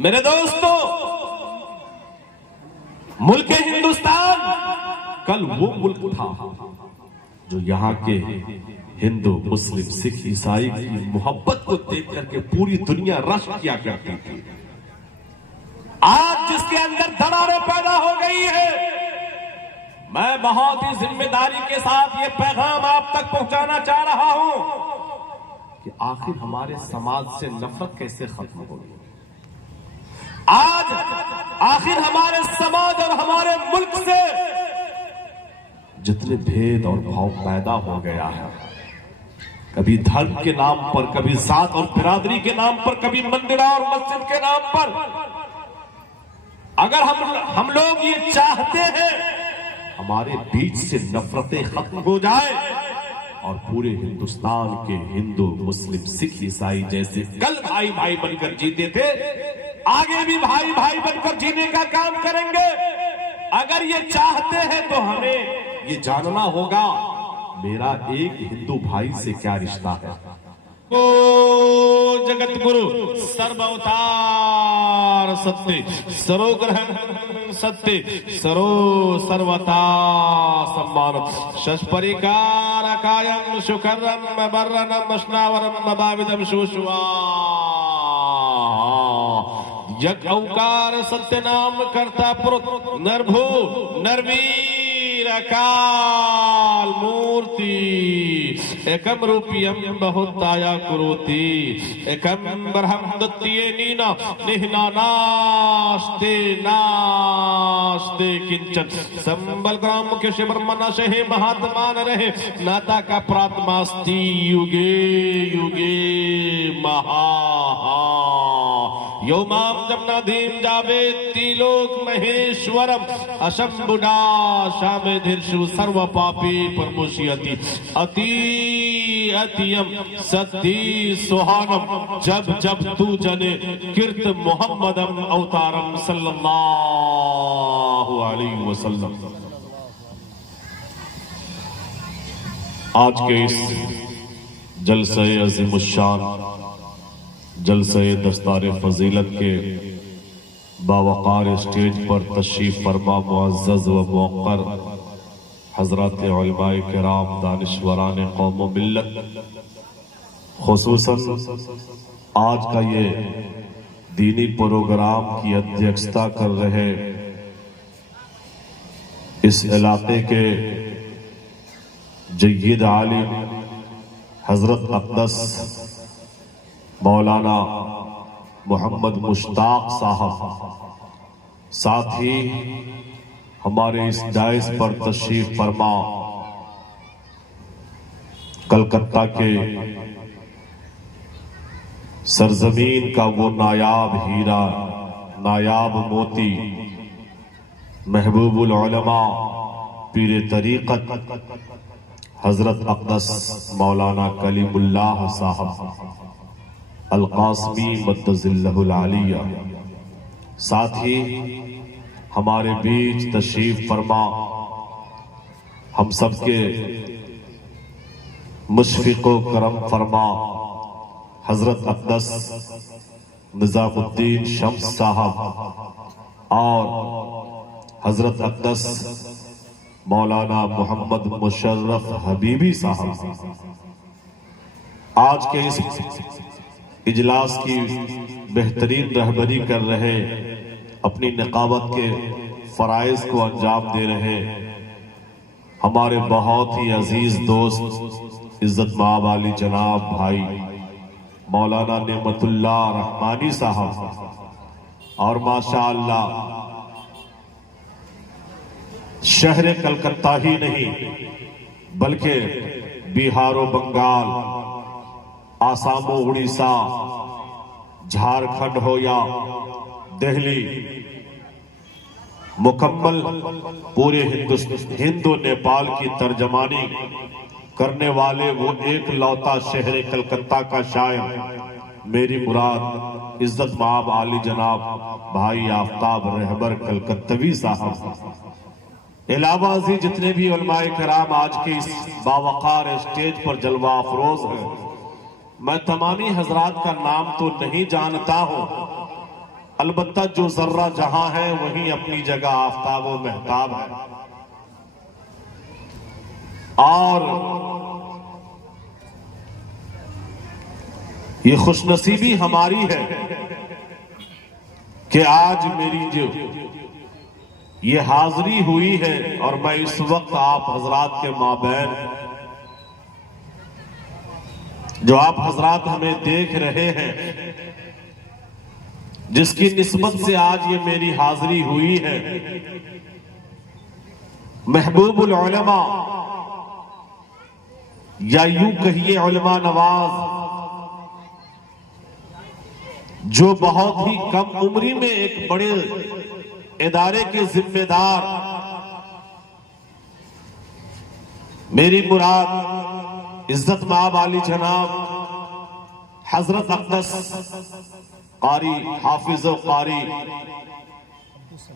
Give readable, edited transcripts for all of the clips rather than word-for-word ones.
मेरे दोस्तों, मुल्क हिंदुस्तान कल वो मुल्क था जो यहाँ के हिंदू, मुस्लिम, सिख, ईसाई की मोहब्बत को देख करके पूरी दुनिया रश किया करती थी। आज जिसके अंदर दरारें पैदा हो गई है, मैं बहुत ही जिम्मेदारी के साथ ये पैगाम आप तक पहुंचाना चाह रहा हूं कि आखिर हमारे समाज से नफरत कैसे खत्म होगी। आज आखिर हमारे समाज और हमारे मुल्क से जितने भेद और भाव पैदा हो गया है, कभी धर्म के नाम पर, कभी जात और बिरादरी के नाम पर, कभी मंदिर और मस्जिद के नाम पर, अगर हम लोग ये चाहते हैं हमारे बीच से नफरतें खत्म हो जाए और पूरे हिंदुस्तान के हिंदू, मुस्लिम, सिख, ईसाई जैसे कल भाई भाई बनकर जीते थे, आगे भी भाई भाई बनकर जीने का काम करेंगे। अगर ये चाहते हैं तो हमें ये जानना होगा मेरा एक हिंदू भाई से क्या रिश्ता है। ओ जगत गुरु सर्वअवतार सत्य, सरोग्रहण सत्य, सरो सर्वता सम्मान, शस्परिकार कायम शुकरम बर्रनम स्नावरम बाविदम शुशुआ, यज्ञ औकार सत्य नाम कर्ता पुरुष नरभू नरवीर अकाल मूर्ति, एकम रूपियम बहुताया कुरुति, एकम ब्रह्म द्वितीय नीना निहना नास्ते नास्ते किंचन, संबल ग्राम मुख्य शिव ब्रह्मणा शहे महात्मा न रहे, नाता का प्रात्मास्ति युगे युगे महा योमाम जमनाधीम जावे तिलोक महेश्वरम अशंभुडा शामेधिर्षु सर्व पापी परमुष्यति अति अतियम सत्ति सुहानम, जब जब तू जने कीर्त मोहम्मदम अवतारम सल्लल्लाहु अलैहि वसल्लम। आज के इस जलसे अज़ीमुश्शान जलसे दस्तारे फजीलत के बावकार स्टेज पर तशरीफ फरमा मुअज़्ज़ज़ व मुवक्कर हज़रात उलमाए किराम, दानिश्वरान कौम व मिल्लत, खुसूसन आज का ये दीनी प्रोग्राम की अध्यक्षता कर रहे इस इलाके के जय्यद आलिम हज़रत अक़दस मौलाना मोहम्मद मुश्ताक साहब, साथ ही हमारे इस डाइस पर तशरीफ फरमा कलकत्ता के सरजमीन का वो नायाब हीरा, नायाब मोती, महबूबुल उलमा, पीर तरीक़त हजरत अक़दस मौलाना कलीमुल्लाह साहब अल-क़ासिमी मद्दज़िल्लहुल आलिया, साथ ही हमारे बीच तशरीफ फरमा हम सबके मुशफ़िक़ो करम फरमा हजरत अक़दस निज़ामुद्दीन शम्स साहब और हजरत अक़दस मौलाना मोहम्मद मुशर्रफ हबीबी साहब। आज के इस इजलास की बेहतरीन रहबरी कर रहे, अपनी निकाबत के फ़राइज़ को अंजाम दे रहे हमारे बहुत ही अजीज दोस्त, इज्जत माब वाली जनाब भाई मौलाना नेमतुल्लाह रहमानी साहब, और माशाअल्लाह शहर कलकत्ता ही नहीं बल्कि बिहार और बंगाल, आसाम, उड़ीसा, झारखंड हो या दिल्ली, मुकम्मल पूरे हिंदू नेपाल की तर्जमानी करने वाले वो एक लौता शहर कलकत्ता का शायर, मेरी मुराद इज्जत माब आली जनाब भाई आफ्ताब रहबर कलकत्तवी साहब, इलावा से जितने भी उलमाए किराम आज के इस बावकार स्टेज पर जलवा अफरोज हैं, मैं तमामी हजरात का नाम तो नहीं जानता हूं, अलबत्ता जो जर्रा जहां है वहीं अपनी जगह आफताब व महताब है। और ये खुशनसीबी हमारी है कि आज मेरी जो ये हाजिरी हुई है और मैं इस वक्त आप हजरात के माबैन, जो आप हजरात हमें देख रहे हैं, जिसकी निस्बत से आज ये मेरी हाजिरी हुई है, महबूबुल उलमा या यूं कहिए उलमा नवाज, जो बहुत ही कम उम्री में एक बड़े इदारे के जिम्मेदार, मेरी मुराद इज्जत माब आली जनाब हजरत अक़दस कारी हाफिज कारी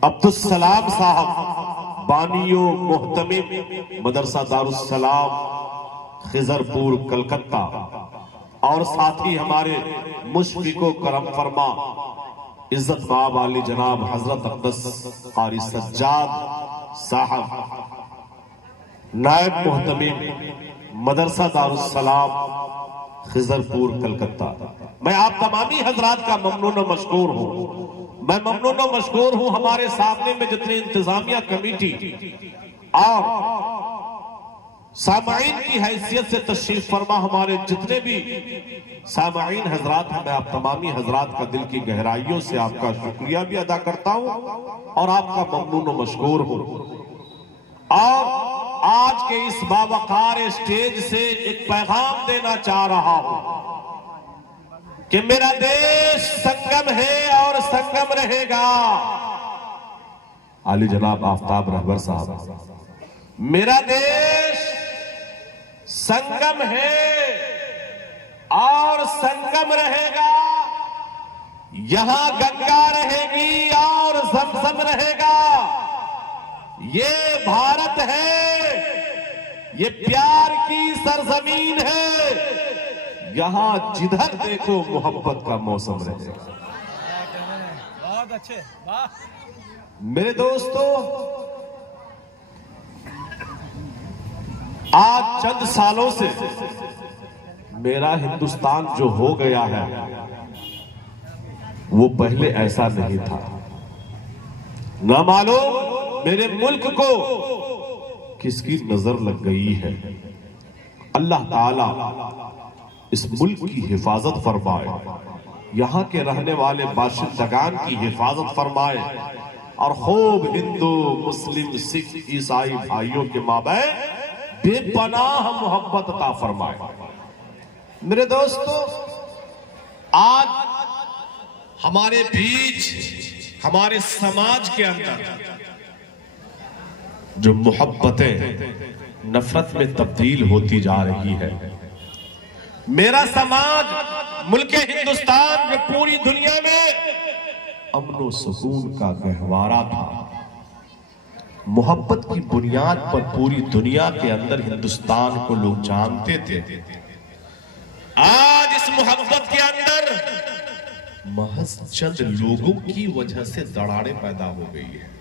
अब्दुस्सलाम साहब बानियो मोहतमिम मदरसा दारुस्सलाम खिजरपुर कलकत्ता, और साथ ही हमारे मुशफिको करम फरमा इज्जत माब आली जनाब हजरत अक़दस कारी सज्जाद साहब नायब मोहतमिम मदरसा दारुस्सलाम खिजरपुर कलकत्ता। मैं आप तमामी हजरात का ममनून व मशकूर हूं। मैं ममनून व मशकूर हूं हमारे सामने में जितनी इंतजामिया कमेटी और सामाईन की हैसियत से तशरीफ फरमा हमारे जितने भी सामाईन हजरात हैं, मैं आप तमामी हजरात का दिल की गहराइयों से आपका शुक्रिया भी अदा करता हूं और आपका ममनून व मशकूर हूं। और आज के इस बावकार स्टेज से एक पैगाम देना चाह रहा हूं कि मेरा देश संगम है और संगम रहेगा। आली जनाब आफ्ताब रहबर साहब, मेरा देश संगम है और संगम रहेगा। यहां गंगा रहेगी और ज़मज़म रहेगा। ये भारत है, ये प्यार की सरजमीन है। यहां जिधर देखो मोहब्बत का मौसम रहेगा। बहुत अच्छे, वाह। मेरे दोस्तों, आज चंद सालों से मेरा हिंदुस्तान जो हो गया है वो पहले ऐसा नहीं था। ना मालूम मेरे मुल्क को किसकी नजर लग गई है। अल्लाह ताला इस मुल्क की हिफाजत फरमाए, यहां के रहने वाले बाशिंदगान की हिफाजत फरमाए और खूब हिंदू मुस्लिम सिख ईसाई भाइयों के माबैन बेपनाह मोहब्बत अता फरमाए। मेरे दोस्तों, आज हमारे बीच, हमारे समाज के अंदर जो मोहब्बतें नफरत में तब्दील होती जा रही है। मेरा समाज मुल्क हिंदुस्तान में पूरी दुनिया में अमन सुकून का गहवारा था। मोहब्बत की बुनियाद पर पूरी दुनिया के अंदर हिंदुस्तान को लोग जानते थे। आज इस मोहब्बत के अंदर महज चंद लोगों की वजह से दरारें पैदा हो गई है।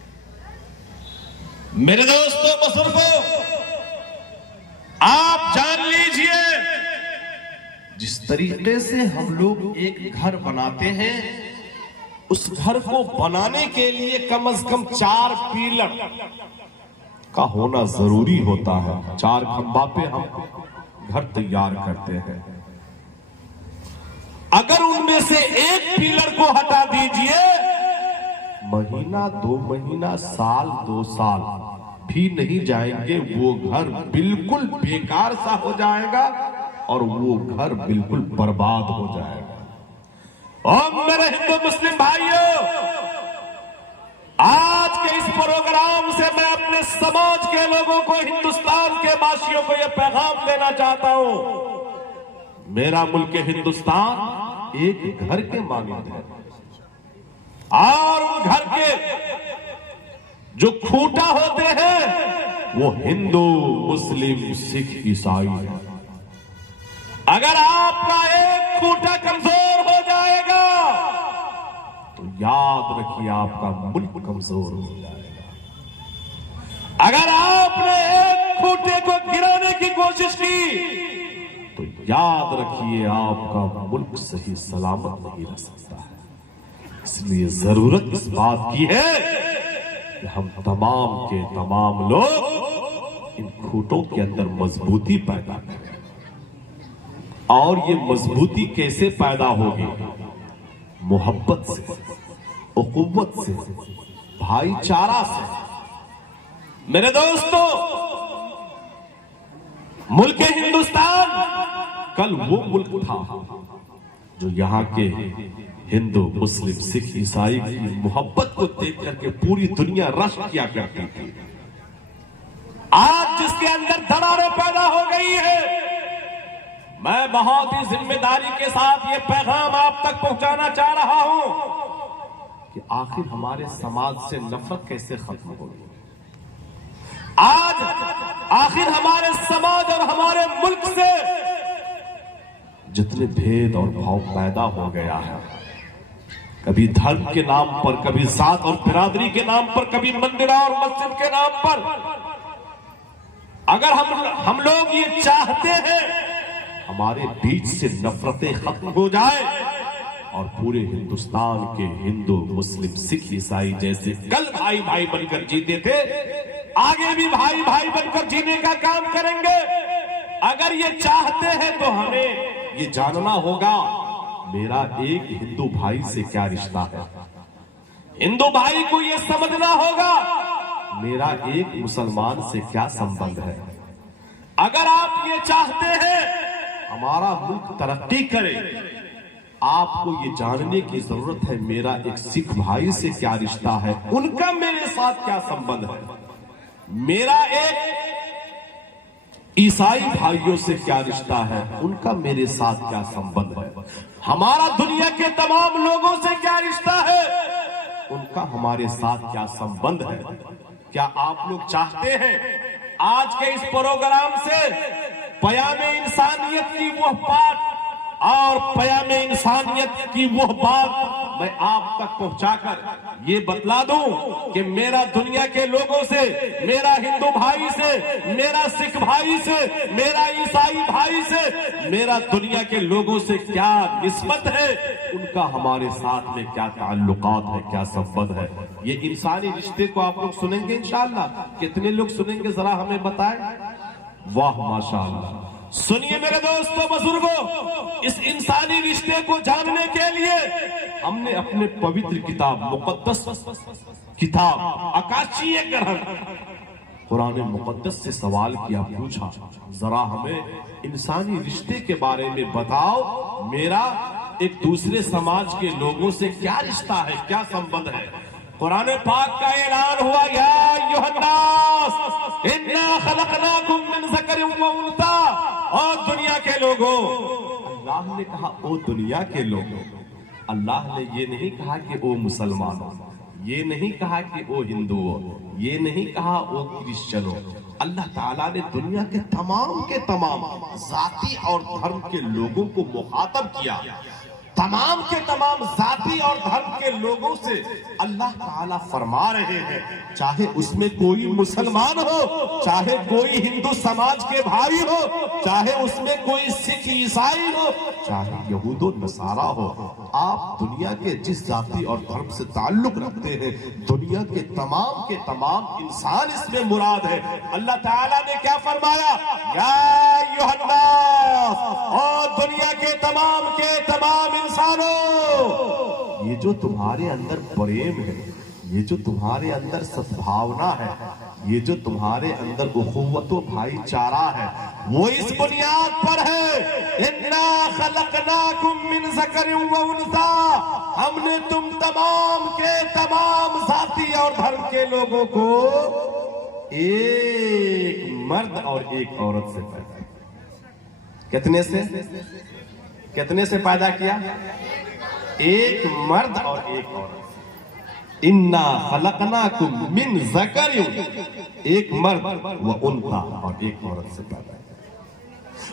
मेरे दोस्तों बुजुर्गों, आप जान लीजिए, जिस तरीके से हम लोग एक घर बनाते हैं, उस घर को बनाने के लिए कम से कम 4 पिलर का होना जरूरी होता है। 4 खंभा पे हम घर तैयार करते हैं। अगर उनमें से एक पिलर को हटा दीजिए, महीना 2 महीना, साल 2 साल भी नहीं जाएंगे, वो घर बिल्कुल बेकार सा हो जाएगा और वो घर बिल्कुल बर्बाद हो जाएगा। और मेरे हिंदू मुस्लिम भाइयों, आज के इस प्रोग्राम से मैं अपने समाज के लोगों को, हिंदुस्तान के वासियों को यह पैगाम देना चाहता हूं, मेरा मुल्क हिंदुस्तान एक घर के मानद है और उन घर के जो खूंटा होते हैं वो हिंदू मुस्लिम सिख ईसाई है। अगर आपका एक खूंटा कमजोर हो जाएगा तो याद रखिए आपका मुल्क कमजोर हो जाएगा। अगर आपने एक खूंटे को गिराने की कोशिश की तो याद रखिए आपका मुल्क सही सलामत नहीं रह सकता है। इसलिए जरूरत इस बात की है कि हम तमाम के तमाम लोग इन खूंटों के अंदर मजबूती पैदा करें। और ये मजबूती कैसे पैदा होगी? मोहब्बत से, उखुव्वत से, भाईचारा से। मेरे दोस्तों, मुल्क हिंदुस्तान कल वो मुल्क था जो यहाँ के हिंदू, मुस्लिम, सिख, ईसाई की मोहब्बत को देख करके पूरी दुनिया रश किया करती थी। आज जिसके अंदर दरारें पैदा हो गई है, मैं बहुत ही जिम्मेदारी के साथ ये पैगाम आप तक पहुंचाना चाह रहा हूं कि आखिर हमारे समाज से नफरत कैसे खत्म होगी। आज आखिर हमारे समाज और हमारे मुल्क से जितने भेद और भाव पैदा हो गया है, कभी धर्म के नाम पर, कभी जात और बिरादरी के नाम पर, कभी मंदिर और मस्जिद के नाम पर, अगर हम लोग ये चाहते हैं हमारे बीच से नफरतें खत्म हो जाए और पूरे हिंदुस्तान के हिंदू, मुस्लिम, सिख, ईसाई जैसे कल भाई भाई बनकर जीते थे, आगे भी भाई भाई बनकर जीने का काम करेंगे। अगर ये चाहते हैं तो हमें ये जानना होगा मेरा एक हिंदू भाई से क्या रिश्ता है। हिंदू भाई को ये समझना होगा मेरा एक मुसलमान से क्या संबंध है। अगर आप ये चाहते हैं हमारा मुल्क तरक्की करे, आपको ये जानने की जरूरत है मेरा एक सिख भाई से क्या रिश्ता है, उनका मेरे साथ क्या संबंध है, मेरा एक ईसाई भाइयों से क्या रिश्ता है, उनका मेरे साथ क्या संबंध है, हमारा दुनिया के तमाम लोगों से क्या रिश्ता है, उनका हमारे साथ क्या संबंध है। क्या आप लोग चाहते हैं आज के इस प्रोग्राम से पयामे इंसानियत की वह बात और पयामे इंसानियत की वह बात मैं आप तक पहुंचाकर ये बतला दूं कि मेरा दुनिया के लोगों से, मेरा हिंदू भाई से, मेरा सिख भाई से, मेरा ईसाई भाई से, मेरा दुनिया के लोगों से क्या निस्बत है, उनका हमारे साथ में क्या ताल्लुकात है, क्या संबंध है। ये इंसानी रिश्ते को आप लोग सुनेंगे इंशाअल्लाह। कितने लोग सुनेंगे जरा हमें बताएं। वाह माशाअल्लाह। सुनिए मेरे दोस्तों, बुजुर्गों, इस इंसानी रिश्ते को जानने के लिए हमने अपने पवित्र किताब, मुकद्दस किताब आकाशीय ग्रंथ कुरान मुकद्दस से सवाल किया, पूछा जरा हमें इंसानी रिश्ते के बारे में बताओ, मेरा एक दूसरे समाज के लोगों से क्या रिश्ता है, क्या संबंध है। कुरान पाक का ऐलान हुआ, या अय्युहन्नास इन्ना खलकनाकुम मिन ज़करिन व उन्सा। और दुनिया के लोगों, अल्लाह ने कहा ओ दुनिया के लोगों। अल्लाह ने ये नहीं कहा कि ओ मुसलमानों, ये नहीं कहा कि ओ हिंदुओं, ये नहीं कहा ओ क्रिश्चियनों। अल्लाह ताला ने दुनिया के तमाम जाति और धर्म के लोगों को मुखातब किया। तमाम के तमाम जाति और धर्म के लोगों से अल्लाह ताला फरमा रहे हैं, चाहे उसमें कोई मुसलमान हो, चाहे कोई हिंदू समाज के भाई हो, चाहे उसमें कोई सिख ईसाई हो, चाहे यहूदो नसारा हो, आप दुनिया के जिस जाति और धर्म से ताल्लुक रखते हैं, दुनिया के तमाम इंसान इसमें मुराद है। अल्लाह ताला ने क्या फरमाया, या अय्युहन्नास, और दुनिया के तमाम इंसानों, ये जो तुम्हारे अंदर प्रेम है, ये जो तुम्हारे अंदर सद्भावना है, ये जो तुम्हारे अंदर उखुव्वतो भाईचारा है, वो इस बुनियाद पर है, इन्ना खलकनाकुम मिन ज़करिन व उन्सा, हमने तुम तमाम के तमाम जाति और धर्म के लोगों को एक मर्द और एक औरत से पैदा किया। कितने से पैदा किया? एक मर्द और एक औरत। इन्ना खलकनाकुम मिन ज़करिन, एक मर्द व उन्सा, और एक औरत से पैदा किया।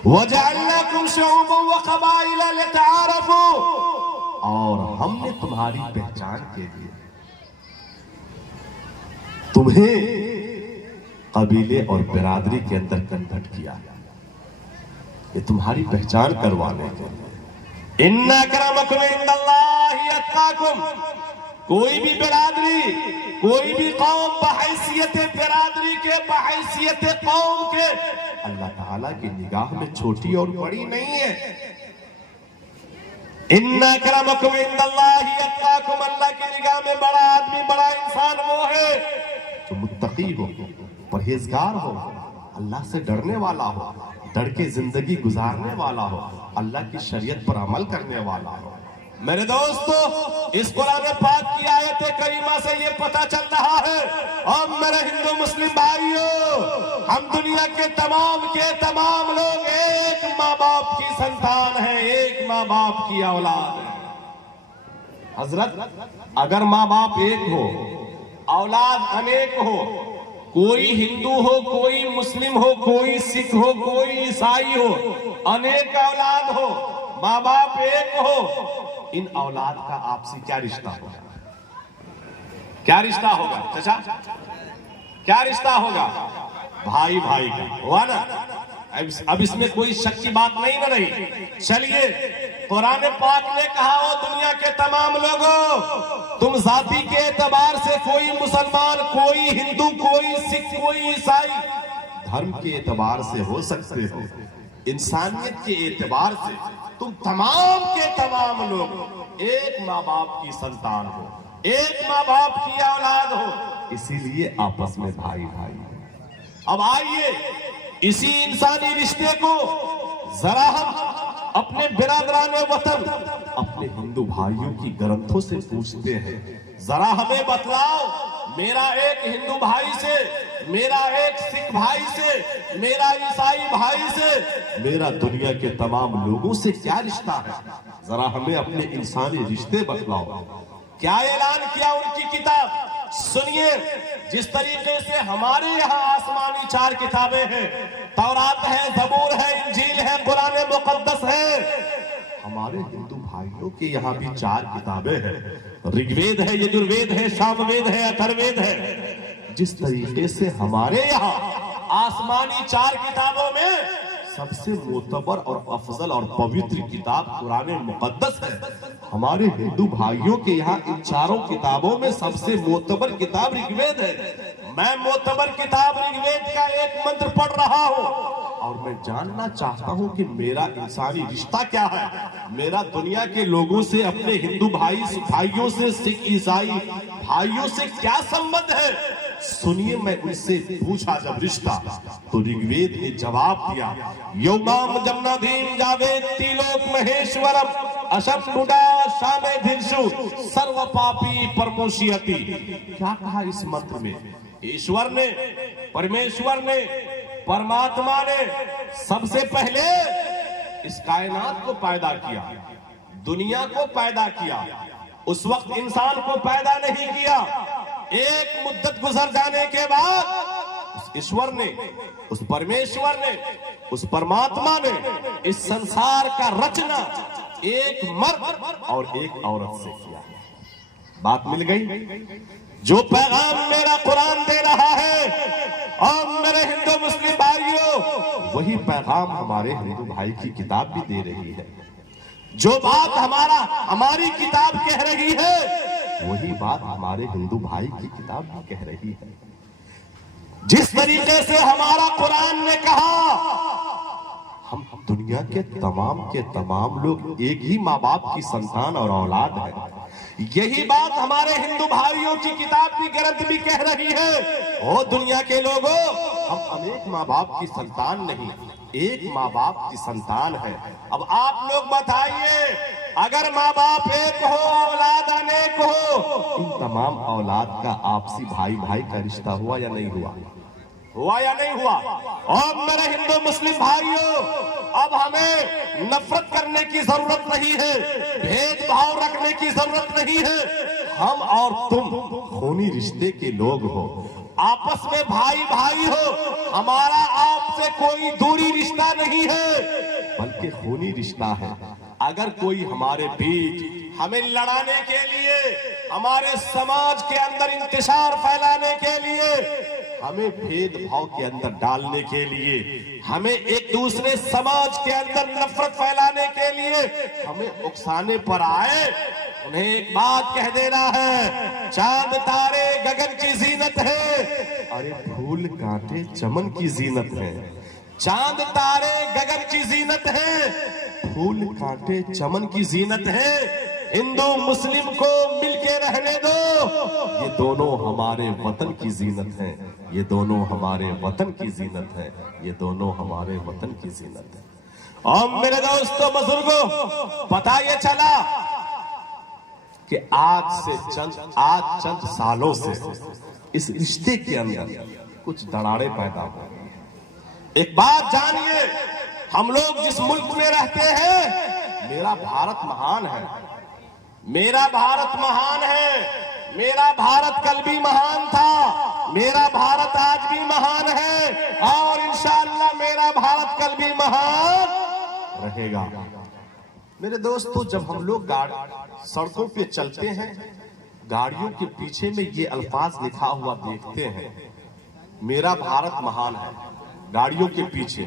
वजअलनाकुम शुअबन व क़बाइला लितआरफू, और हमने तुम्हारी पहचान के लिए तुम्हें कबीले और बिरादरी के अंदर कन्वर्ट किया, ये तुम्हारी पहचान करवाने के लिए। इन्ना अक्रमकुम इंदल्लाहि अत्काकुम, कोई भी बिरादरी, कोई भी कौम बहैसियत बिरादरी के, बहैसियत कौम के अल्लाह ताला की निगाह में छोटी और बड़ी नहीं है। इन्ना अक्रमकुम इंदल्लाहि अत्काकुम, अल्लाह की निगाह में बड़ा आदमी, बड़ा इंसान वो है जो मुत्तकी हो, परहेजगार हो, अल्लाह से डरने वाला हो, डर के जिंदगी गुजारने वाला हो, अल्लाह की शरीयत पर अमल करने वाला हो। मेरे दोस्तों, इस कुरान पाक की आयत करीमा से ये पता चल रहा है, और मेरे हिंदू मुस्लिम भाइयों, हम दुनिया के तमाम लोग एक माँ बाप की संतान है, एक माँ बाप की औलाद है। हजरत, अगर माँ बाप एक हो, औलाद अनेक हो, कोई हिंदू हो, कोई मुस्लिम हो, कोई सिख हो, कोई ईसाई हो, अनेक औलाद हो, माँ बाप एक हो, इन औलाद का आपसी क्या रिश्ता होगा? क्या रिश्ता होगा चाचा? क्या रिश्ता होगा? भाई भाई का हुआ ना। अब इसमें कोई शक की बात नहीं ना रही। चलिए, कुरान पाक ने कहा, ओ दुनिया के तमाम लोगों, तुम जाति के एतबार से कोई मुसलमान, कोई हिंदू, कोई सिख, कोई ईसाई, धर्म के एतबार से हो सकते हो, इंसानियत के एतबार से तुम तमाम के तमाम लोग एक माँ बाप की संतान हो, एक माँ बाप की औलाद हो, इसीलिए आपस में भाई भाई हो। अब आइए, इसी इंसानी रिश्ते को जरा हम अपने बिरादराने वतन, अपने हिंदू भाइयों की ग्रंथों से पूछते हैं, जरा हमें बतलाओ, मेरा एक हिंदू भाई से, मेरा एक सिख भाई से, मेरा ईसाई भाई से, मेरा दुनिया के तमाम लोगों से क्या रिश्ता है? जरा हमें अपने इंसानी रिश्ते बतलाओ। क्या ऐलान किया उनकी किताब? सुनिए, जिस तरीके से हमारे यहाँ आसमानी 4 किताबें हैं, तौरात है, जबूर है, इंजील है, कुरान मुकद्दस है, हमारे हिंदू भाइयों के यहाँ भी 4 किताबें हैं। ऋग्वेद है, यजुर्वेद है, सामवेद है, अथर्ववेद है। जिस तरीके से हमारे यहाँ आसमानी 4 किताबों में सबसे मोतबर और अफजल और पवित्र किताब कुरान मुकद्दस है, हमारे हिंदू भाइयों के यहाँ इन 4 किताबों में सबसे मोतबर किताब ऋग्वेद है। मैं मोतबर किताब ऋग्वेद का एक मंत्र पढ़ रहा हूँ और मैं जानना चाहता हूँ कि मेरा इंसानी रिश्ता क्या है, मेरा दुनिया के लोगों से, अपने हिंदू भाइयों से, सिख ईसाई भाइयों से क्या संबंध है। सुनिए, मैं उनसे पूछा जब रिश्ता, तो ऋग्वेद ने जवाब दिया, योमाम जमनाधीन जावेद त्रिलोक महेश्वरम अशम मुडा शामे धीर्षु सर्व पापी परमोशियति। क्या कहा इस मंत्र में? ईश्वर ने, परमेश्वर ने, परमात्मा ने सबसे पहले इस कायनात को पैदा किया, दुनिया को पैदा किया। उस वक्त इंसान को पैदा नहीं किया। एक मुद्दत गुजर जाने के बाद उस ईश्वर ने, उस परमेश्वर ने, उस परमात्मा ने इस संसार का रचना एक मर्द और एक औरत से किया। बात मिल गई? जो पैगाम मेरा कुरान दे रहा है, और मेरे हिंदू मुस्लिम भाइयों, वही पैगाम हमारे हिंदू भाई की किताब भी दे रही है। जो बात हमारी किताब कह रही है, वही बात हमारे हिंदू भाई की किताब भी कह रही है। जिस तरीके से हमारा कुरान ने कहा, हम दुनिया के तमाम लोग एक ही माँ बाप की संतान और औलाद है, यही बात हमारे हिंदू भाइयों की किताब की ग्रंथ भी कह रही है। ओ दुनिया के लोगों, हम अनेक माँ बाप की संतान नहीं, एक माँ बाप की संतान है। अब आप लोग बताइए, अगर माँ बाप एक हो, औलाद अनेक हो, इन तमाम औलाद का आपसी भाई भाई का रिश्ता हुआ या नहीं हुआ? हुआ या नहीं हुआ? और मेरे हिंदू मुस्लिम भाइयों, अब हमें नफरत करने की जरूरत नहीं है, भेदभाव रखने की जरूरत नहीं है। हम और तुम खूनी रिश्ते के लोग हो, आपस में भाई भाई हो, हमारा आपसे कोई दूरी रिश्ता नहीं है, बल्कि खूनी रिश्ता है। अगर कोई हमारे बीच हमें लड़ाने के लिए, हमारे समाज के अंदर इंतशार फैलाने के लिए, हमें भेदभाव के अंदर डालने के लिए, हमें एक दूसरे समाज के अंदर नफरत फैलाने के लिए हमें उकसाने पर आए। उन्हें एक बात कह देना है, चांद तारे गगन की जीनत है, अरे फूल कांटे चमन की जीनत है। चांद तारे गगन की जीनत है, फूल कांटे चमन की जीनत है। हिंदू मुस्लिम को मिलके रहने दो, ये दोनों हमारे वतन की जीनत है, ये दोनों हमारे वतन की जीनत है, ये दोनों हमारे वतन की जीनत है। और मेरे दोस्तों बुजुर्गों, पता ये चला कि आज चंद सालों से इस रिश्ते के अंदर कुछ दरारें पैदा हो। एक बात जानिए, हम लोग जिस मुल्क में रहते हैं, मेरा भारत महान है, मेरा भारत महान है, मेरा भारत कल भी महान था, मेरा भारत आज भी महान है और इंशाअल्लाह मेरा भारत कल भी महान रहेगा। मेरे दोस्तों, जब हम लोग सड़कों पे चलते हैं, गाड़ियों के पीछे में ये अल्फाज लिखा हुआ देखते हैं, मेरा भारत महान है, गाड़ियों के पीछे।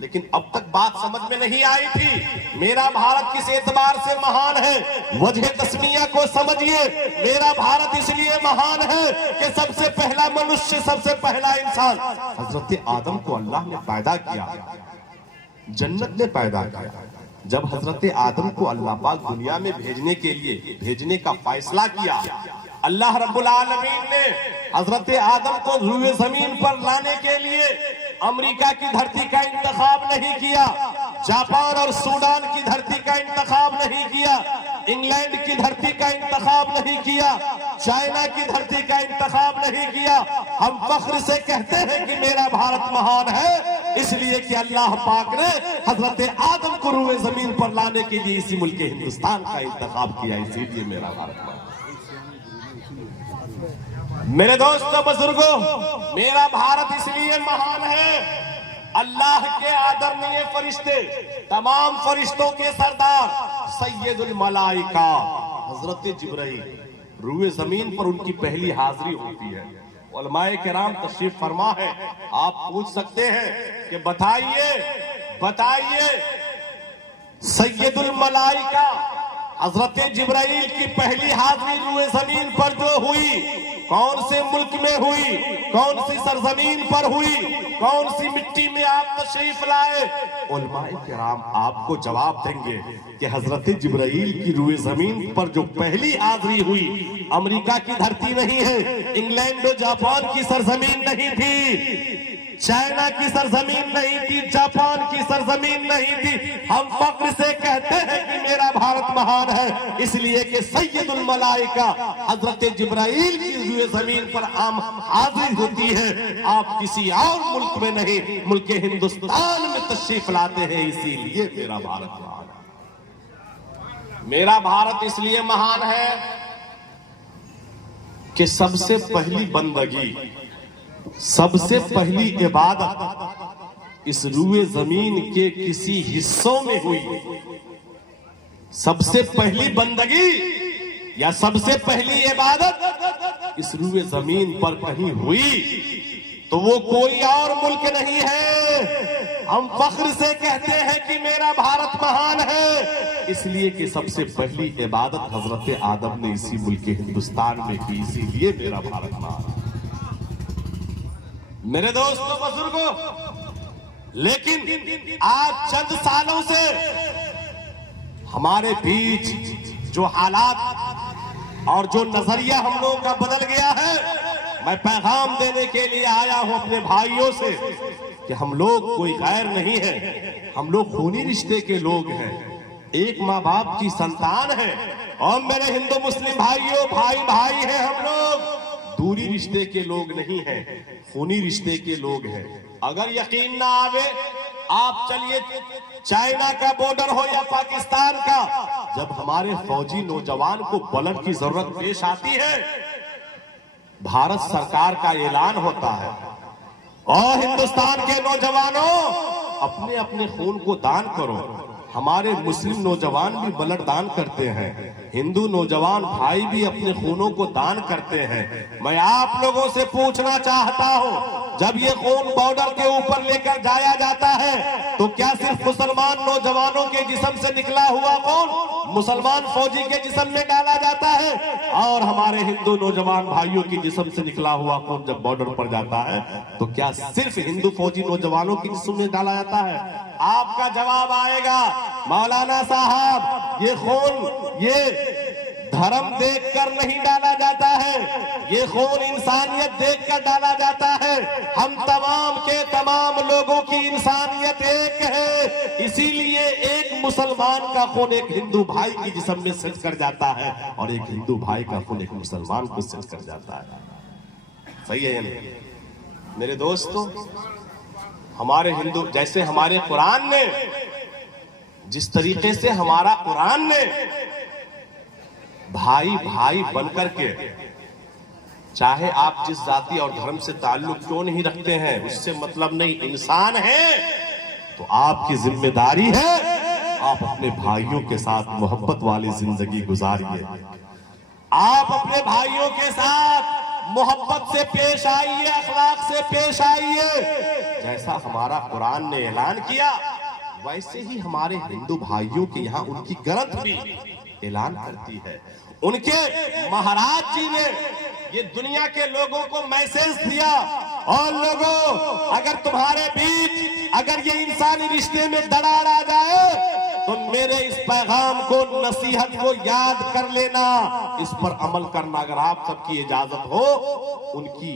लेकिन अब तक बात समझ में नहीं आई थी, मेरा भारत किस एतबार से महान है। वजह तस्मिया को समझिए, मेरा भारत इसलिए महान है कि सबसे पहला मनुष्य, सबसे पहला इंसान हजरत आदम को अल्लाह ने पैदा किया, जन्नत में पैदा किया। जब हजरत आदम को अल्लाह पाक दुनिया में भेजने का फैसला किया, अल्लाह रब्बुल आलमीन ने हजरत आदम को रूए जमीन पर लाने के लिए अमेरिका की धरती का इंतखाब नहीं किया, जापान और सूडान की धरती का इंतखाब नहीं किया, इंग्लैंड की धरती का इंतखाब नहीं किया, चाइना की धरती का इंतखाब नहीं किया। हम फख्र से कहते हैं कि मेरा भारत महान है, इसलिए कि अल्लाह पाक ने हजरत आदम को रूए जमीन पर लाने के लिए इसी मुल्क हिंदुस्तान का इंतखाब किया, इसीलिए मेरा भारत महान। मेरे दोस्तों बुजुर्गों, मेरा भारत इसलिए महान है, अल्लाह के आदरणीय फरिश्ते, तमाम फरिश्तों के सरदार सैयदुल मलाइका हजरत जिब्राइल, रूए जमीन पर उनकी पहली हाजिरी होती है। उलमाए किराम तशरीफ फरमा है, आप पूछ सकते हैं कि बताइए सैयदुल मलाइका हजरत जिब्राइल की पहली हाजिरी रूए जमीन पर जो हुई, कौन से मुल्क में हुई, कौन सी सरजमीन पर हुई, कौन सी मिट्टी में आप तशरीफ लाए? उलमाए किराम आपको जवाब देंगे कि हजरत जिब्राइल की रूए जमीन पर जो पहली हाजिरी हुई, अमेरिका की धरती नहीं है, इंग्लैंड और जापान की सरजमीन नहीं थी, चाइना की सरजमीन नहीं थी, जापान की सरजमीन नहीं थी। हम फख्र से कहते हैं कि मेरा भारत महान है, इसलिए कि सैयदुल मलाइका हजरत जिब्राइल की रूए जमीन पर आम हाजिर होती है। आप किसी और मुल्क में नहीं, मुल्क हिंदुस्तान में तशरीफ लाते हैं, इसीलिए मेरा भारत महान है। मेरा भारत इसलिए महान है कि सबसे पहली बंदगी, सबसे पहली इबादत इस रूए जमीन के किसी हिस्सों में हुई। सबसे पहली बंदगी या सबसे पहली इबादत इस रूए जमीन पर कहीं हुई तो वो कोई और मुल्क नहीं है। हम फख्र से कहते हैं कि मेरा भारत महान है, इसलिए कि सबसे पहली इबादत हजरत आदम ने इसी मुल्क हिंदुस्तान में की, इसीलिए मेरा भारत महान है। मेरे दोस्तों बुजुर्गों, लेकिन आज चंद सालों से हमारे बीच जो हालात और जो नजरिया हम लोगों का बदल गया है, मैं पैगाम देने के लिए आया हूं अपने भाइयों से कि हम लोग कोई गैर नहीं है, हम लोग खूनी रिश्ते के लोग हैं, एक माँ बाप की संतान है। और मेरे हिंदू मुस्लिम भाइयों, भाई हैं हम लोग, दूरी रिश्ते के लोग नहीं हैं, खूनी रिश्ते के लोग हैं। अगर यकीन ना आवे, आप चलिए चाइना का बॉर्डर हो या पाकिस्तान का, जब हमारे फौजी नौजवान को बलट की जरूरत पेश आती है, भारत सरकार का ऐलान होता है, और हिंदुस्तान के नौजवानों अपने अपने खून को दान करो, हमारे मुस्लिम नौजवान भी ब्लड दान करते हैं, हिंदू नौजवान भाई भी अपने खूनों को दान करते हैं। मैं आप लोगों से पूछना चाहता हूं, जब ये खून बॉर्डर के ऊपर लेकर जाया जाता है तो क्या सिर्फ मुसलमान नौजवानों के जिस्म से निकला हुआ खून मुसलमान फौजी के जिस्म में डाला जाता है, और हमारे हिंदू नौजवान भाइयों के जिस्म से निकला हुआ खून जब बॉर्डर पर जाता है तो क्या सिर्फ हिंदू फौजी नौजवानों के जिस्म में डाला जाता है? आपका जवाब आएगा, मौलाना साहब, ये खून ये धर्म देखकर नहीं डाला जाता है, ये खून इंसानियत देखकर डाला जाता है। हम तमाम के तमाम लोगों की इंसानियत एक है, इसीलिए एक मुसलमान का खून एक हिंदू भाई की जिस्म में सच कर जाता है और एक हिंदू भाई का खून एक मुसलमान को सच कर जाता है। सही है या नहीं मेरे दोस्तों? हमारे हिंदू, जैसे हमारे कुरान ने, जिस तरीके से हमारा कुरान ने भाई भाई बनकर के, चाहे आप जिस जाति और धर्म से ताल्लुक क्यों नहीं रखते हैं, उससे मतलब नहीं, इंसान है तो आपकी जिम्मेदारी है आप अपने भाइयों के साथ मोहब्बत वाली जिंदगी गुजारिए। आप अपने भाइयों के साथ मोहब्बत से पेश आइए, अखलाक से पेश आइए। जैसा हमारा कुरान ने ऐलान किया वैसे ही हमारे हिंदू भाइयों के यहाँ उनकी ग्रंथ भी ऐलान करती है। उनके महाराज जी ने ये दुनिया के लोगों को मैसेज दिया, और लोगों, अगर तुम्हारे बीच अगर ये इंसानी रिश्ते में दरार आ जाए तो मेरे इस पैगाम को, नसीहत को याद कर लेना, इस पर अमल करना। अगर आप सबकी इजाजत हो, उनकी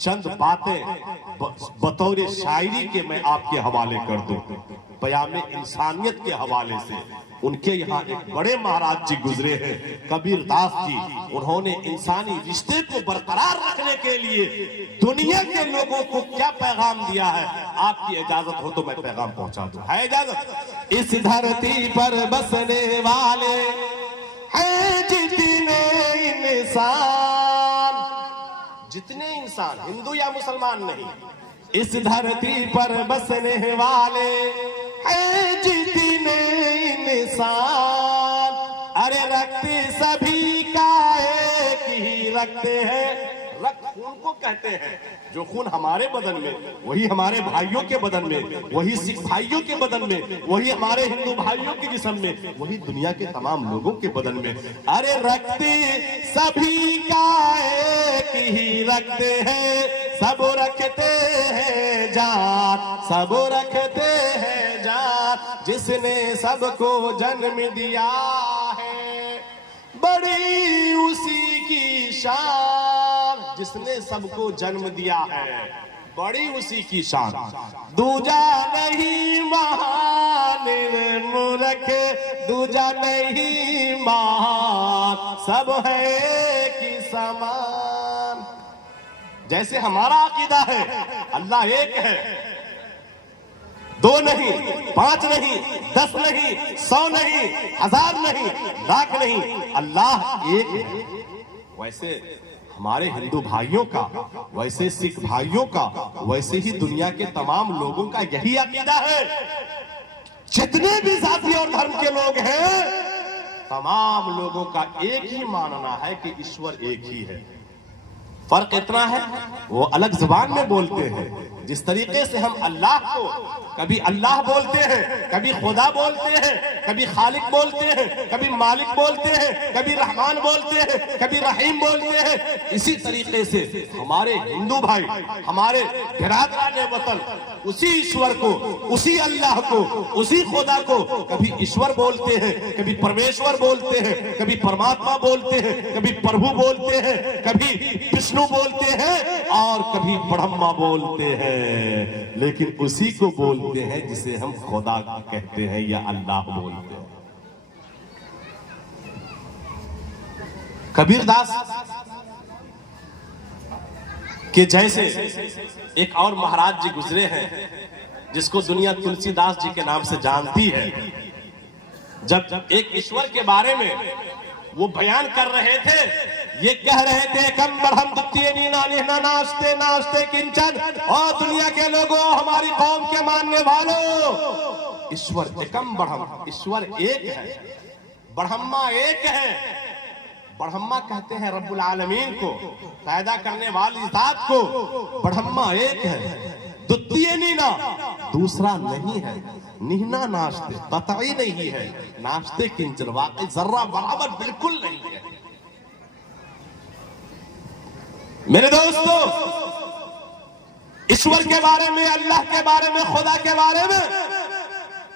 चंद बातें बतौर शायरी के मैं आपके हवाले कर दूं, बयान इंसानियत के हवाले से। उनके यहाँ एक बड़े महाराज जी गुजरे हैं, कबीर दास जी। उन्होंने इंसानी रिश्ते को बरकरार रखने के लिए दुनिया के लोगों को क्या पैगाम दिया है, आपकी इजाजत हो तो मैं पैगाम पहुंचा दूं। है इजाजत? इस धरती पर बसने वाले हैं जितने इंसान, जितने इंसान, हिंदू या मुसलमान नहीं, इस धरती पर बसने वाले हैं जितने इंसान, अरे रखते सभी का एक ही रखते हैं। रक्त खून को कहते हैं, जो खून हमारे बदन में, वही हमारे भाइयों के बदन में, वही सिख भाइयों के बदन में, वही हमारे हिंदू भाइयों के जिस्म में, वही दुनिया के तमाम लोगों के बदन में। अरे रखते सभी का एक ही रखते हैं, सब रखते हैं जान, सब रखते हैं जान, जिसने सबको जन्म दिया है बड़ी उसी की शान, जिसने सबको जन्म दिया है बड़ी उसी की शान। दूजा नहीं महान मूर्ख, दूजा नहीं महान, सब है कि समान। जैसे हमारा अकीदा है अल्लाह एक है, दो नहीं, पांच नहीं, 10 नहीं, 100 नहीं, 1000 नहीं, लाख नहीं, अल्लाह एक है। वैसे हमारे हिंदू भाइयों का, वैसे सिख भाइयों का, वैसे ही दुनिया के तमाम लोगों का यही अकीदा है। जितने भी जाति और धर्म के लोग हैं, तमाम लोगों का एक ही मानना है कि ईश्वर एक ही है। फर्क इतना है, वो अलग जुबान में बोलते हैं। जिस तरीके से हम अल्लाह को कभी अल्लाह बोलते हैं, कभी खुदा बोलते हैं, कभी खालिक बोलते हैं, कभी मालिक बोलते हैं, कभी रहमान बोलते हैं, कभी रहीम बोलते हैं, इसी तरीके से हमारे हिंदू भाई, हमारे बिरादराने वतन उसी ईश्वर को, उसी अल्लाह को, उसी खुदा को कभी ईश्वर बोलते हैं, कभी परमेश्वर बोलते हैं, कभी परमात्मा बोलते हैं, कभी प्रभु बोलते हैं, कभी विष्णु बोलते हैं और कभी ब्रह्मा बोलते हैं, लेकिन उसी को बोलते हैं जिसे हम खुदा कहते हैं या अल्लाह बोलते हैं। कबीरदास के जैसे एक और महाराज जी गुजरे हैं, जिसको दुनिया तुलसीदास जी के नाम से जानती है। जब एक ईश्वर के बारे में वो बयान कर रहे थे, ये कह रहे थे कम बढ़म द्वितीय नीना नाचते नाचते किंचन, और दुनिया के लोगों, हमारी कौम के मानने वालों, ईश्वर एकम ब्रह्म, ईश्वर एक है, ब्रह्मा एक है। ब्रह्मा कहते हैं रब्बुल आलमीन को, पैदा करने वाली जात को। ब्रह्मा एक है, द्वितीय नीना, दूसरा नहीं है। नीना नाश्ते कतई नहीं है, नाश्ते किंचन वाकई जर्रा बराबर बिल्कुल नहीं है। मेरे दोस्तों, ईश्वर के बारे में, अल्लाह के बारे में, खुदा के बारे में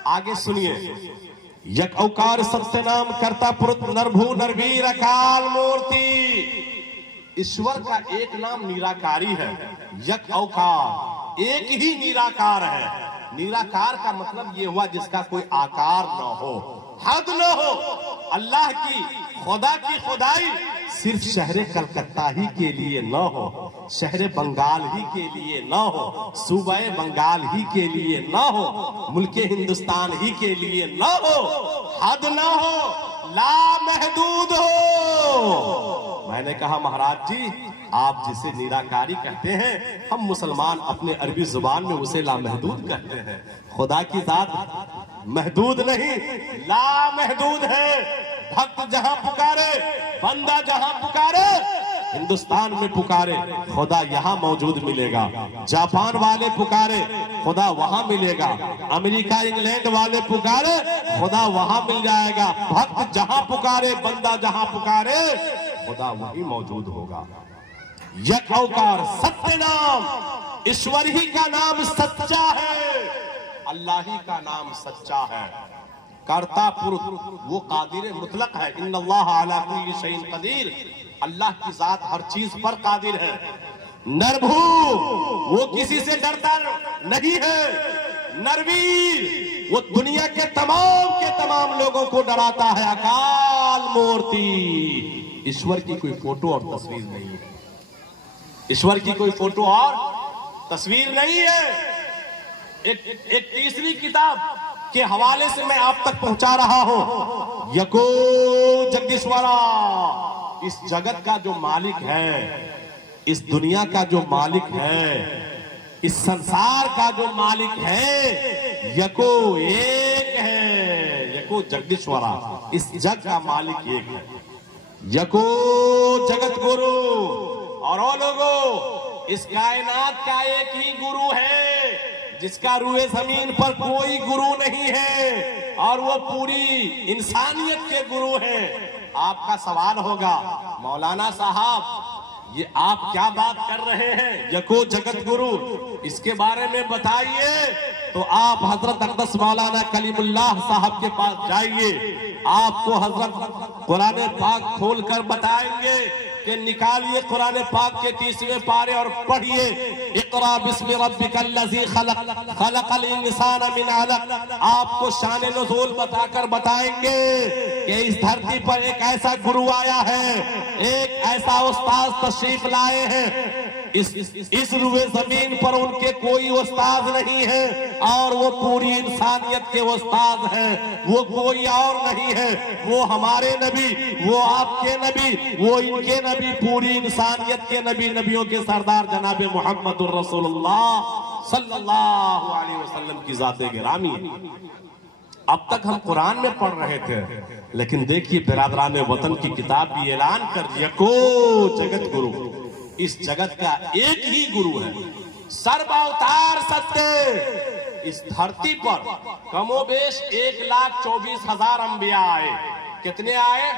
आगे सुनिए। यक औकार सत्य नाम करता पुरुष नरभू नरवीर अकाल मूर्ति। ईश्वर का एक नाम निराकारी है। यक औकार, एक ही निराकार है। निराकार का मतलब यह हुआ जिसका कोई आकार न हो, हद न हो। अल्लाह की, खुदा की खुदाई सिर्फ शहर कलकत्ता ही के लिए न हो, शहर बंगाल ही के लिए न हो, सूबे बंगाल ही के लिए न हो, मुल्के हिंदुस्तान ही के लिए न हो, हद न हो, लामहदूद हो। मैंने कहा महाराज जी, आप जिसे निराकारी कहते हैं, हम मुसलमान अपने अरबी जुबान में उसे लामहदूद कहते हैं। खुदा की जात महदूद नहीं, लामहदूद है। भक्त जहां पुकारे, बंदा जहां पुकारे, हिंदुस्तान में पुकारे, खुदा यहाँ मौजूद मिलेगा। जापान वाले पुकारे, खुदा वहां मिलेगा। अमेरिका इंग्लैंड वाले पुकारे, खुदा वहां मिल जाएगा। भक्त जहां पुकारे, बंदा जहां पुकारे, खुदा वहीं मौजूद होगा। यक औकार सत्य नाम, ईश्वर ही का नाम सच्चा है, अल्लाह ही का नाम सच्चा है। कर्ता पुरुष वो कादिर मुतलक है। इन्नल्लाह अला कुल्ली शैइन कदीर, अल्लाह की जात हर चीज पर कादिर है। नरभू वो किसी से डरता नहीं है। नरवीर वो दुनिया के तमाम लोगों को डराता है। अकाल मूर्ति, ईश्वर की कोई फोटो और तस्वीर नहीं है। ईश्वर की कोई फोटो और तस्वीर नहीं है। एक तीसरी किताब के हवाले से मैं आप तक पहुंचा रहा हूं। यको जगदीश्वरा, इस जगत का जो मालिक है, इस दुनिया का जो मालिक है, इस संसार का जो मालिक है, यको एक है। यको जगदीश्वरा, इस जग का मालिक एक है। यको जगत गुरु, और ओ लोगों, इस कायनात का एक ही गुरु है जिसका रूए जमीन पर कोई गुरु नहीं है, और वो पूरी इंसानियत के गुरु है। आपका सवाल होगा, मौलाना साहब ये आप क्या बात कर रहे हैं? यको जगत गुरु, इसके बारे में बताइए। तो आप हजरत अक़दस मौलाना कलीमुल्लाह साहब के पास जाइए, आपको हजरत कुरान पाक खोल कर बताएंगे कि निकालिए कुरान पाक के 30वें पारे और पढ़िए, इक़रा बिस्मि रब्बिकल्लज़ी खलक़ खलक़ल इंसाना मिन अलक़। आपको शान नुज़ूल बताकर बताएंगे कि इस धरती पर एक ऐसा गुरु आया है, एक ऐसा उस्ताद तशरीफ लाए हैं। इस रुए जमीन पर उनके कोई उस्ताद नहीं है, और वो पूरी इंसानियत के उस्ताद हैं। वो कोई और नहीं है, वो हमारे नबी, वो आपके नबी, वो इनके नबी, पूरी इंसानियत के नबी, नबियों के सरदार जनाब मुहम्मदुर रसूलुल्लाह सल्लल्लाहु अलैहि वसल्लम की जाते गिरामी। अब तक हम कुरान में पढ़ रहे थे, लेकिन देखिए बिरादरान वतन की किताब भी ऐलान कर दिया, को जगत गुरु, इस जगत का एक ही गुरु है, सर्वावतार सत्य। इस धरती पर कमोबेश 1,24,000 अंबिया आए। कितने आए?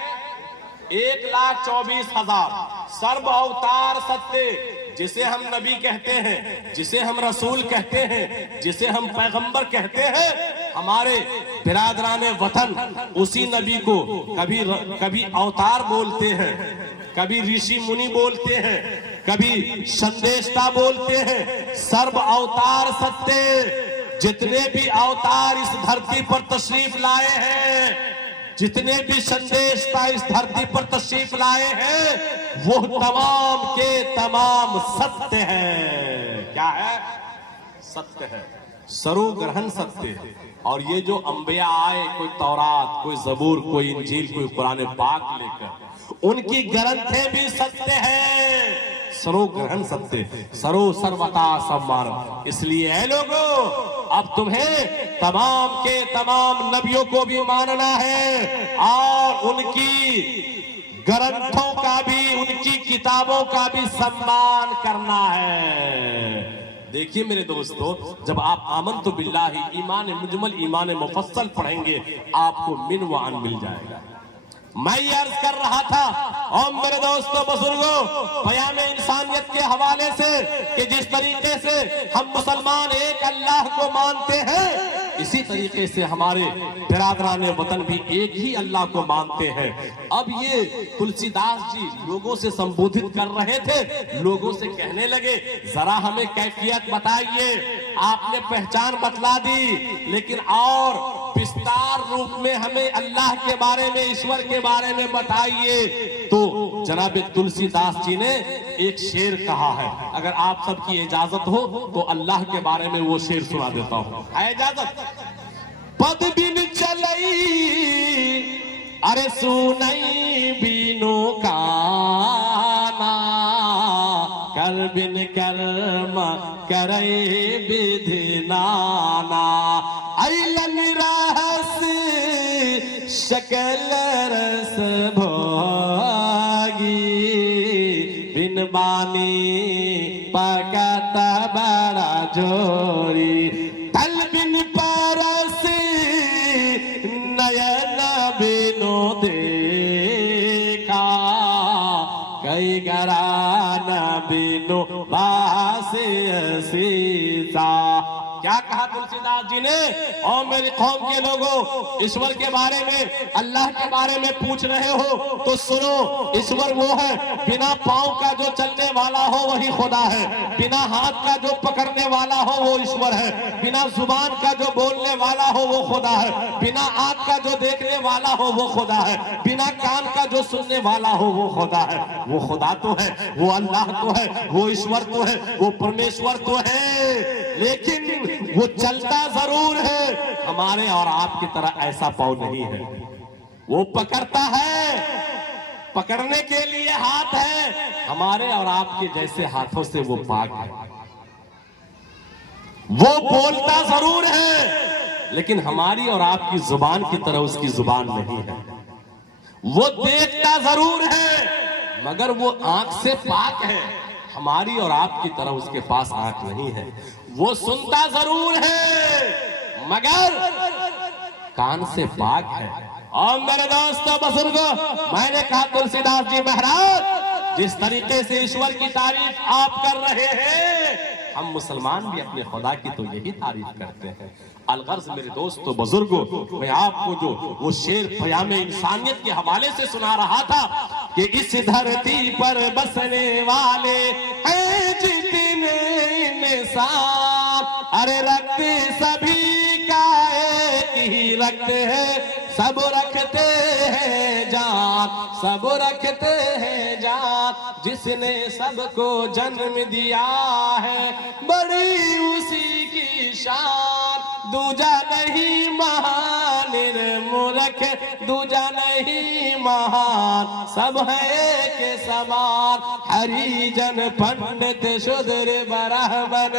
1,24,000। सर्व अवतार सत्य, जिसे हम नबी कहते हैं, जिसे हम रसूल कहते हैं, जिसे हम पैगंबर कहते हैं, हमारे बिरादरान वतन उसी नबी को कभी अवतार बोलते हैं, कभी ऋषि मुनि बोलते हैं, कभी संदेशता बोलते हैं। सर्व अवतार सत्य, जितने भी अवतार इस धरती पर तशरीफ लाए हैं, जितने भी संदेशता इस धरती पर तशरीफ लाए हैं, वो तमाम के तमाम सत्य है। क्या है? सत्य है, सरोग्रहण सत्य है। और ये जो अंबिया आए, कोई तौरात, कोई जबूर, कोई इंजील, कोई कुरान पाक लेकर, उनकी ग्रंथें भी सत्य है, सरो ग्रहण सत्य सरो सर्वता सम्मान। इसलिए है लोगों, अब तुम्हें तमाम के तमाम नबियों को भी मानना है और उनकी ग्रंथों का भी, उनकी किताबों का भी सम्मान करना है। देखिए मेरे दोस्तों, जब आप आमन्तु बिल्लाहि ईमान मुजमल ईमान मुफस्सल पढ़ेंगे आपको मिन व अन मिल जाएगा। मैं ये अर्ज कर रहा था और मेरे दोस्तों बुजुर्गों, पयामे इंसानियत के हवाले से कि जिस तरीके से हम मुसलमान एक अल्लाह को मानते हैं, इसी तरीके से हमारे बिरादरान वतन भी एक ही अल्लाह को मानते हैं। अब ये तुलसीदास जी लोगों से संबोधित कर रहे थे, लोगों से कहने लगे जरा हमें कैफियत बताइए। आपने पहचान बतला दी, लेकिन और विस्तार रूप में हमें अल्लाह के बारे में, ईश्वर के बारे में बताइए। तो जनाब तुलसीदास जी ने एक शेर कहा है, अगर आप सबकी इजाजत हो तो अल्लाह के बारे में वो शेर सुना देता हूं। है इजाजत? पद बिन चलई अरे सुनई बिनो काना, कर बिन कर्म करे विधि नाना, अइलन रहस शकल रस भोगी, बिन बानी पकत बड़ा जोड़ी, तल बिन परस नयन बिनो देखा, कई गरान बिनो बासे सीता। क्या कहा तुलसीदास जी ने? और मेरी कौम के लोगों, ईश्वर के बारे में, अल्लाह के बारे में पूछ रहे हो तो सुनो, ईश्वर वो है बिना पांव का जो चलने वाला हो वही खुदा है, बिना हाथ का जो पकड़ने वाला हो वो ईश्वर है, बिना जुबान का जो बोलने वाला हो वो खुदा है, बिना आंख का जो देखने वाला हो वो खुदा है, बिना कान का जो सुनने वाला हो वो खुदा है। वो खुदा तो है, वो अल्लाह तो है, वो ईश्वर तो है, वो परमेश्वर तो है, लेकिन वो चलता जरूर है। हमारे और आपकी तरह ऐसा पाँव नहीं है। वो पकड़ता है, पकड़ने के लिए हाथ है, हमारे और आपके जैसे हाथों से वो पाक है। वो बोलता जरूर है, लेकिन हमारी और आपकी जुबान की तरह उसकी जुबान नहीं है। वो देखता जरूर है, मगर वो आंख से पाक है, हमारी और आपकी तरह उसके पास आंख नहीं है। वो सुनता जरूर है, मगर कान से पाक है। और मेरे दोस्तों बुजुर्गों, मैंने कहा तुलसीदास जी महाराज, जिस तरीके से ईश्वर की तारीफ आप कर रहे हैं, हम मुसलमान भी अपने खुदा की तो यही तारीफ करते हैं। अलगर्ज मेरे दोस्तों बुजुर्गों, मैं आपको जो वो शेर पयामे इंसानियत के हवाले से सुना रहा था कि इस धरती पर बसने वाले हैं जितने इंसान, अरे रखते सभी का एक ही रखते हैं, सब रखते हैं जान, सब रखते हैं जान, जिसने सबको जन्म दिया है बड़ी उसी की शान, दूजा नहीं महान निर्मूलक, दूजा नहीं महान, सब है के समान, हरिजन पंडित शूद्र ब्राह्मण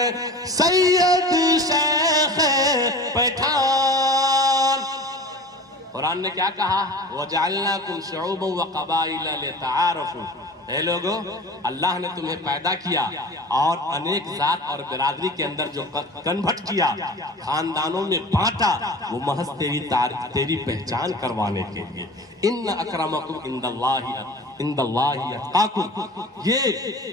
सैयद शेख पठान। कुरान ने क्या कहा? वजअलनाकुम शुऊबन व क़बाइला लितआरफू। हे लोगों, अल्लाह ने तुम्हें पैदा किया और अनेक जात और बिरादरी के अंदर जो कन्वर्ट किया, खानदानों में बांटा, वो महज तेरी पहचान करवाने के लिए। इन्न अक्रमकुम इंदल्लाहि अत्काकुम। ये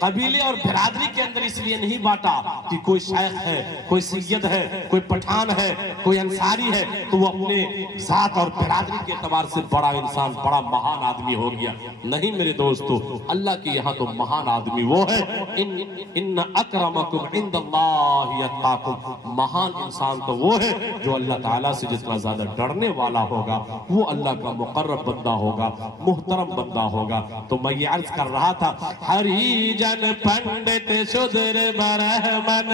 कबीले और बिरादरी के अंदर इसलिए नहीं बांटा कि कोई शेख है, कोई सैयद है, कोई पठान है, कोई अंसारी है तो वो अपने जात और बिरादरी के एतबार से बड़ा इंसान, बड़ा महान आदमी हो गया। नहीं मेरे दोस्तों, अल्लाह के यहाँ तो महान आदमी वो है, इन्न अक्रमकुम इंदल्लाहि अत्काकुम। महान इंसान तो वो है जो अल्लाह ताला से जितना ज्यादा डरने वाला होगा, वो अल्लाह का मुकर्रब बंदा होगा, मुहतरम बंदा होगा। तो मैं ये अर्ज कर रहा था, हरिजन पंडित शूद्र ब्राह्मण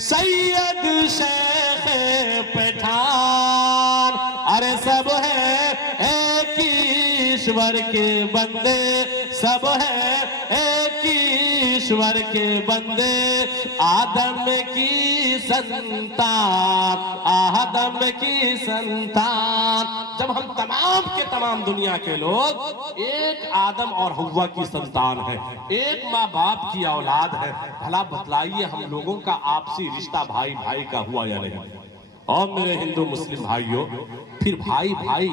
सैयद शेख पठान, अरे सब है एक ईश्वर के बंदे, सब है एक ईश्वर के बंदे, आदम की संतान, आदम की संतान। जब हम तमाम के तमाम दुनिया के लोग एक आदम और हव्वा की संतान है, एक माँ बाप की औलाद है, भला बतलाइए हम लोगों का आपसी रिश्ता भाई भाई का हुआ या नहीं? और मेरे हिंदू मुस्लिम भाइयों, फिर भाई भाई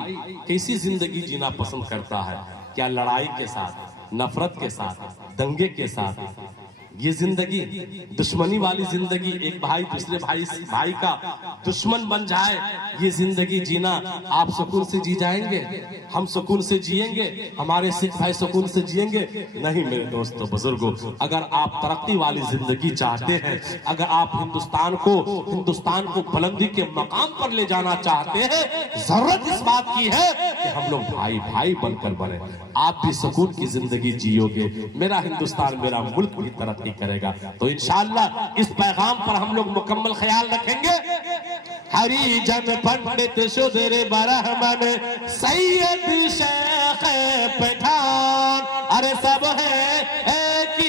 कैसी जिंदगी जीना पसंद करता है? क्या लड़ाई के साथ, नफरत के साथ, दंगे के साथ? ये जिंदगी दुश्मनी वाली जिंदगी, एक भाई दूसरे भाई का दुश्मन बन जाए, ये जिंदगी जीना आप सुकून से जी जाएंगे? हम सुकून से जिएंगे? हमारे सिख भाई सुकून से जिएंगे? नहीं मेरे दोस्तों बुजुर्गों, अगर आप तरक्की वाली जिंदगी चाहते हैं, अगर आप हिंदुस्तान को बुलंदी के मकाम पर ले जाना चाहते हैं, जरूरत इस बात की है कि हम लोग भाई भाई बनकर बने। आप भी सुकून की जिंदगी जियोगे, मेरा हिंदुस्तान, मेरा मुल्क भी तरक्की करेगा। तो इंशाअल्लाह इस पैगाम पर हम लोग मुकम्मल ख्याल रखेंगे। हरिजन पंडित शूद्र ब्राह्मण सैयद शेख पठान, अरे सब है एक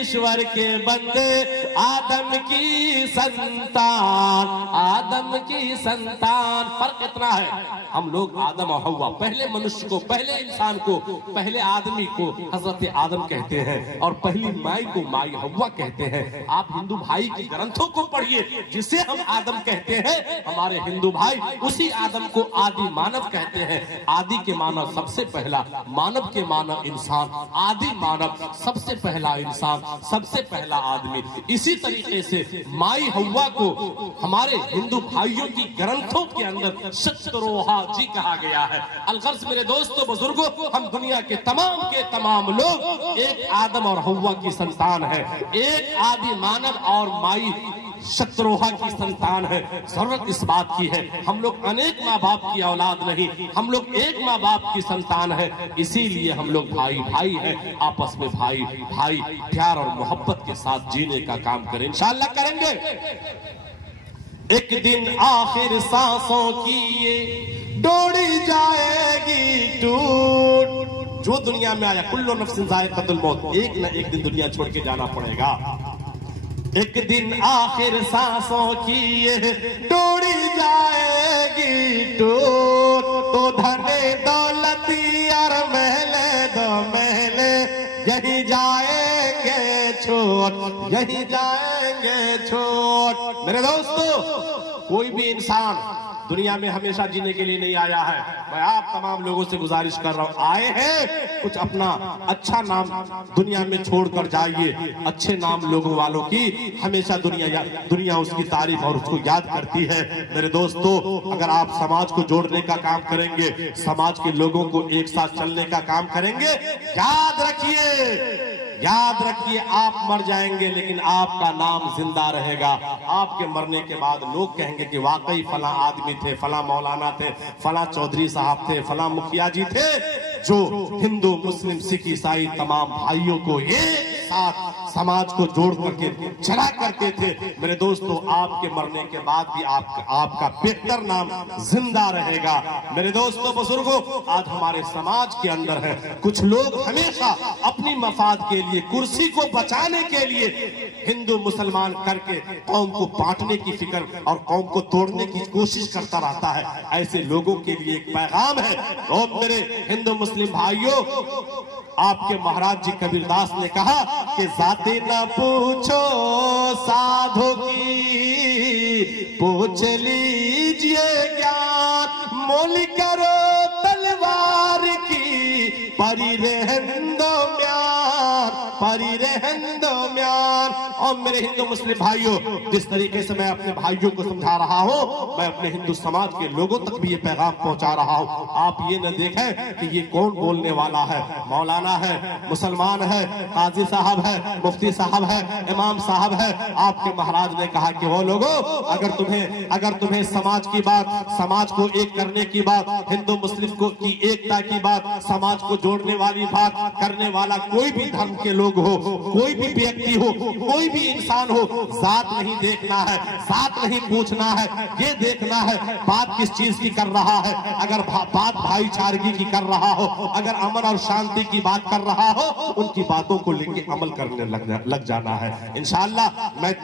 ईश्वर के बंदे, आदम की संतान, आदम की संतान। फर्क इतना है, हम लोग आदम और हव्वा, पहले मनुष्य को, पहले इंसान को, पहले आदमी को हजरत आदम कहते हैं और पहली माई को माई हव्वा कहते हैं। आप हिंदू भाई की ग्रंथों को पढ़िए, जिसे हम आदम कहते हैं, हमारे हिंदू भाई उसी आदम को आदि मानव कहते हैं। आदि के मानव सबसे पहला, मानव के मानव इंसान, आदि मानव सबसे पहला इंसान, सबसे पहला आदमी। इसी तरीके से माई हव्वा को हमारे हिंदू भाइयों की ग्रंथों के अंदर शत्रुहा जी कहा गया है। अलगर्ज मेरे दोस्तों बुजुर्गों, हम दुनिया के तमाम लोग एक आदम और हव्वा की संतान है, एक आदि मानव और माई शत्रुहा की संतान है। जरूरत इस बात की है, हम लोग अनेक माँ बाप की औलाद नहीं, हम लोग एक माँ बाप की संतान है। इसीलिए हम लोग भाई भाई हैं, आपस में भाई भाई प्यार और मोहब्बत के साथ जीने का काम करें, इंशाअल्लाह करेंगे। एक दिन आखिर सांसों की ये डोरी जाएगी टूट। जो दुनिया में आया, कुल्लु नफ्सिन ज़ाइक़तुल मौत, एक न एक दिन दुनिया छोड़ के जाना पड़ेगा। एक दिन आखिर सांसों की ये डोरी जाएगी टूट, तो धने दौलती और महले दो महले यही जाएंगे छोड़, यही जाएंगे छोड़। मेरे दोस्तों, कोई भी इंसान दुनिया में हमेशा जीने के लिए नहीं आया है। मैं आप तमाम लोगों से गुजारिश कर रहा हूं, आए हैं कुछ अपना अच्छा नाम दुनिया में छोड़कर जाइए। अच्छे नाम लोगों वालों की हमेशा दुनिया उसकी तारीफ और उसको याद करती है। मेरे दोस्तों, अगर आप समाज को जोड़ने का काम करेंगे, समाज के लोगों को एक साथ चलने का काम करेंगे, याद रखिए आप मर जाएंगे लेकिन आपका नाम जिंदा रहेगा। आपके मरने के बाद लोग कहेंगे कि वाकई फला आदमी थे, फला मौलाना थे, फला चौधरी साहब थे, फला मुखिया जी थे, जो हिंदू मुस्लिम सिख ईसाई तमाम भाइयों को एक साथ समाज को जोड़ करके चला करते थे। मेरे दोस्तों, आपके मरने के बाद भी आपका बेहतर नाम जिंदा रहेगा। मेरे दोस्तों बुजुर्गों, आज हमारे समाज के अंदर है कुछ लोग हमेशा अपनी मफाद के लिए, कुर्सी को बचाने के लिए हिंदू मुसलमान करके कौम को बांटने की फिक्र और कौम को तोड़ने की कोशिश करता रहता है। ऐसे लोगों के लिए एक पैगाम है। और मेरे हिंदू मुस्लिम भाइयों, आपके महाराज जी कबीरदास ने कहा कि जाते न पूछो साधु की, पूछ लीजिए ज्ञान, मोल करो तलवार की, परी रहन दो म्यार, परी रहन दो म्यार। और मेरे हिंदू मुस्लिम भाइयों, जिस तरीके से मैं अपने भाइयों को समझा रहा हूँ, मैं अपने हिंदू समाज के लोगों तक भी ये पैगाम पहुंचा रहा हूँ। आप ये न देखें कि ये कौन बोलने वाला है, मौलाना है, मुसलमान है, काजी साहब है, मुफ्ती साहब है, इमाम साहब है। आपके महाराज ने कहा कि वो लोगों, अगर तुम्हें समाज की बात, समाज को एक करने की बात, हिंदू मुस्लिम की एकता की बात, समाज को जोड़ने वाली बात करने वाला कोई भी धर्म के लोग हो, हो, कोई भी व्यक्ति हो, कोई भी इंसान हो, जात नहीं देखना है, साथ नहीं पूछना है, ये देखना है बात किस चीज की कर रहा है। अगर बात भाईचारगी की कर रहा हो, अगर अमन और शांति की बात कर रहा हो, उनकी बातों को लेके अमल करने लग जाना है। इंशाअल्लाह मैं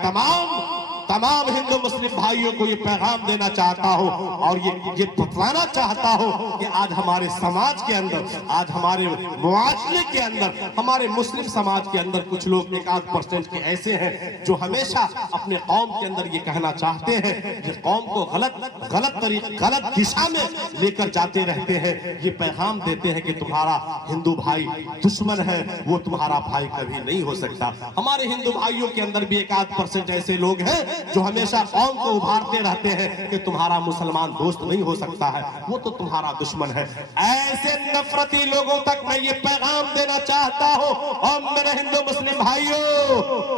तमाम हिंदू मुस्लिम भाइयों को ये पैगाम देना चाहता हूँ और ये बताना चाहता हूँ कि आज हमारे समाज के अंदर, आज हमारे मुआशरे के अंदर, हमारे मुस्लिम समाज के अंदर कुछ लोग 1-8% के ऐसे हैं जो हमेशा अपने कौम के अंदर ये कहना चाहते हैं कि कौम को गलत दिशा में लेकर जाते रहते हैं। ये पैगाम देते हैं कि तुम्हारा हिंदू भाई दुश्मन है, वो तुम्हारा भाई कभी नहीं हो सकता। हमारे हिंदू भाइयों के अंदर भी 1-8% ऐसे लोग हैं जो हमेशा कौम को उभारते रहते हैं कि तुम्हारा मुसलमान दोस्त नहीं हो सकता है, वो तो तुम्हारा दुश्मन है। ऐसे नफरती लोगों तक मैं ये पैगाम देना चाहता हूं और मेरे हिंदू मुस्लिम भाइयों,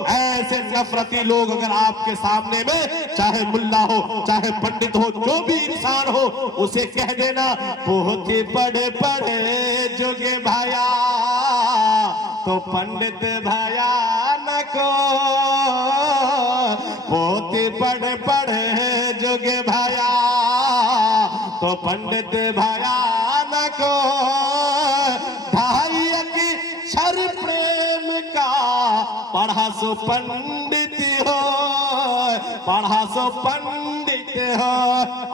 ऐसे नफरती लोग अगर आपके सामने में, चाहे मुल्ला हो, चाहे पंडित हो, जो भी इंसान हो, उसे कह देना बहुत ही बड़े बड़े जोगे भाया तो पंडित भाया न को, बहुत बड़े बड़े जोगे भाया तो पंडित भाया न को, भाई अक्षर प्रेम का पढ़ा सो पंडित हो, पढ़ा सो पंडित हो।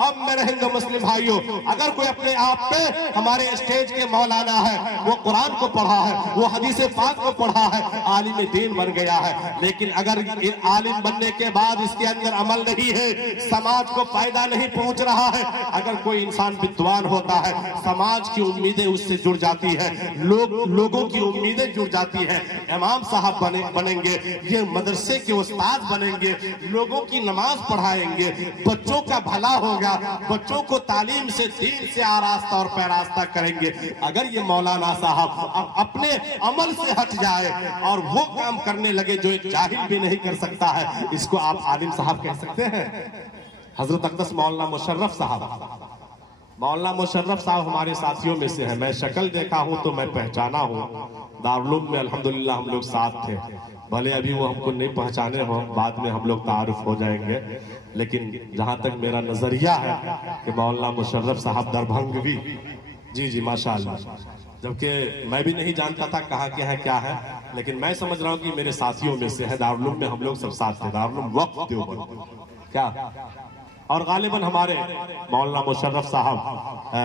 अब मेरे हिंदू मुस्लिम भाइयों, अगर कोई अपने आप पे हमारे स्टेज के मौलाना है, वो कुरान को पढ़ा है, वो हदीस पाक को पढ़ा है, आलिम दीन बन गया है, लेकिन अगर आलिम बनने के बाद इसके अंदर अमल नहीं है, समाज को फायदा नहीं पहुंच रहा है, अगर कोई इंसान विद्वान होता है, समाज की उम्मीदें उससे जुड़ जाती है, लोगों की उम्मीदें जुड़ जाती है। इमाम साहब बनेंगे, ये मदरसे के उस्ताद बनेंगे, लोगों की नमाज पढ़ाएंगे, बच्चों का भला होगा, बच्चों को तालीम से, दीन से आरास्ता और पैरास्ता करेंगे। अगर ये मौलाना साहब अपने अमल से हट जाए और वो काम करने लगे जो एक जाहिल भी नहीं कर सकता है, इसको आप आलिम साहब कह सकते हैं? हजरत अक़दस मौलाना मुशर्रफ साहब, मौलाना मुशर्रफ साहब हमारे साथियों में से है। मैं शक्ल देखा हूं तो मैं पहचाना हूं। दारुल में अल्हम्दुलिल्लाह हम लोग साथ थे, भले अभी वो हमको नहीं पहचाने हो, बाद में हम लोग तारुफ हो जाएंगे, लेकिन जहां तक मेरा नजरिया है कि मौलाना मुशर्रफ साहब दरभंगवी, जी माशाअल्लाह, जबकि मैं भी नहीं जानता था कहाँ के हैं क्या है, लेकिन मैं समझ रहा हूँ कि मेरे साथियों में से है। दारुल में हम लोग सब साथ थे, दारुल वक्त देवबंद क्या, और गालिबन हमारे मौलाना मुशर्रफ साहब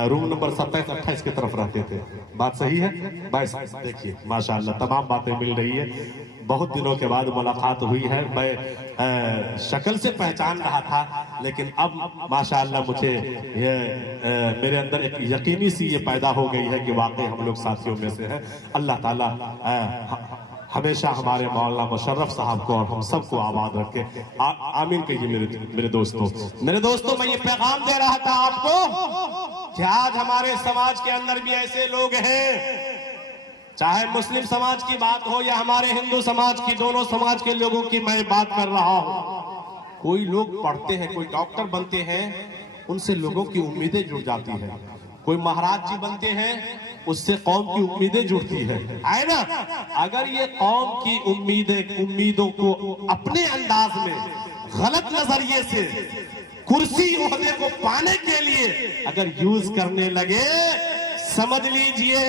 रूम नंबर 27-28 की तरफ रहते थे। बात सही है? बस देखिए माशाअल्लाह तमाम बातें मिल रही है। बहुत दिनों के बाद मुलाकात हुई है। मैं शक्ल से पहचान रहा था, लेकिन अब माशाअल्लाह मुझे ये मेरे अंदर एक यकीनी सी ये पैदा हो गई है कि वाकई हम लोग साथियों में से हैं। अल्लाह ताला हमेशा हमारे मौलाना मुशर्रफ साहब को और हम सबको आबाद रखे, आमीन कहिए। मेरे दोस्तों मैं ये पैगाम दे रहा था आपको कि आज हमारे समाज के अंदर भी ऐसे लोग हैं, चाहे मुस्लिम समाज की बात हो या हमारे हिंदू समाज की, दोनों समाज के लोगों की मैं बात कर रहा हूं। कोई लोग पढ़ते हैं, कोई डॉक्टर बनते हैं, उनसे लोगों की उम्मीदें जुड़ जाती है। कोई महाराज जी बनते हैं, उससे कौम की उम्मीदें जुड़ती है ना। अगर ये कौम की उम्मीदों को अपने अंदाज में गलत नजरिए से कुर्सी ओहदे को पाने के लिए अगर यूज करने लगे, समझ लीजिए,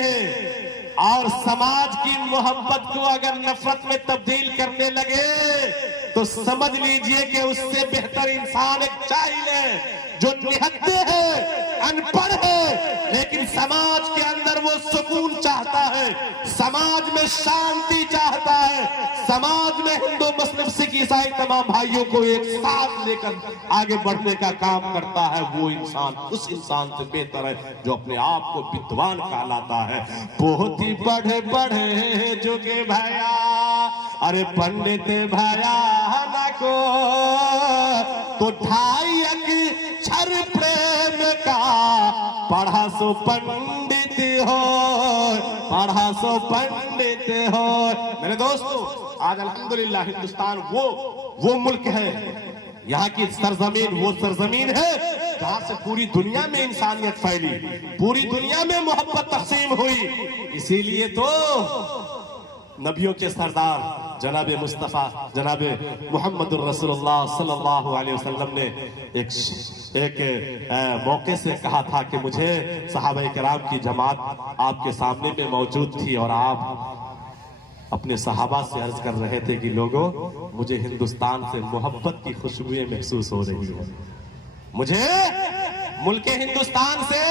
और समाज की मोहब्बत को अगर नफरत में तब्दील करने लगे, तो समझ लीजिए कि उससे बेहतर इंसान एक जाहिल है जो निहत्ते है, अनपढ़ है, लेकिन समाज के अंदर वो सुकून चाहता है, समाज में शांति चाहता है, समाज में हिंदू मुस्लिम सिख ईसाई तमाम भाइयों को एक साथ लेकर आगे बढ़ने का काम करता है। वो इंसान उस इंसान से बेहतर है जो अपने आप को विद्वान कहलाता है। बहुत ही बड़े बड़े जोगे भाया, अरे पंडित भाया ना को, तो ढाई अक्षर प्रेम का पढ़ा सो पंडित हो, पढ़ा सो पंडित हो। मेरे दोस्तों, आज अल्हम्दुलिल्लाह हिंदुस्तान वो मुल्क है, यहाँ की सरजमीन वो सरजमीन है जहाँ से पूरी दुनिया में इंसानियत फैली, पूरी दुनिया में मोहब्बत तक़सीम हुई। इसीलिए तो नबियों के सरदार जनाब मुस्तफ़ा जनाब मुहम्मदुर रसूलुल्लाह सल्लल्लाहु अलैहि वसल्लम ने एक मौके से कहा था कि मुझे सहाबा किराम की जमात आपके सामने में मौजूद थी और आप अपने सहाबा से अर्ज कर रहे थे कि लोगों, मुझे हिंदुस्तान से मोहब्बत की खुशबुएं महसूस हो रही है, मुझे मुल्क हिंदुस्तान से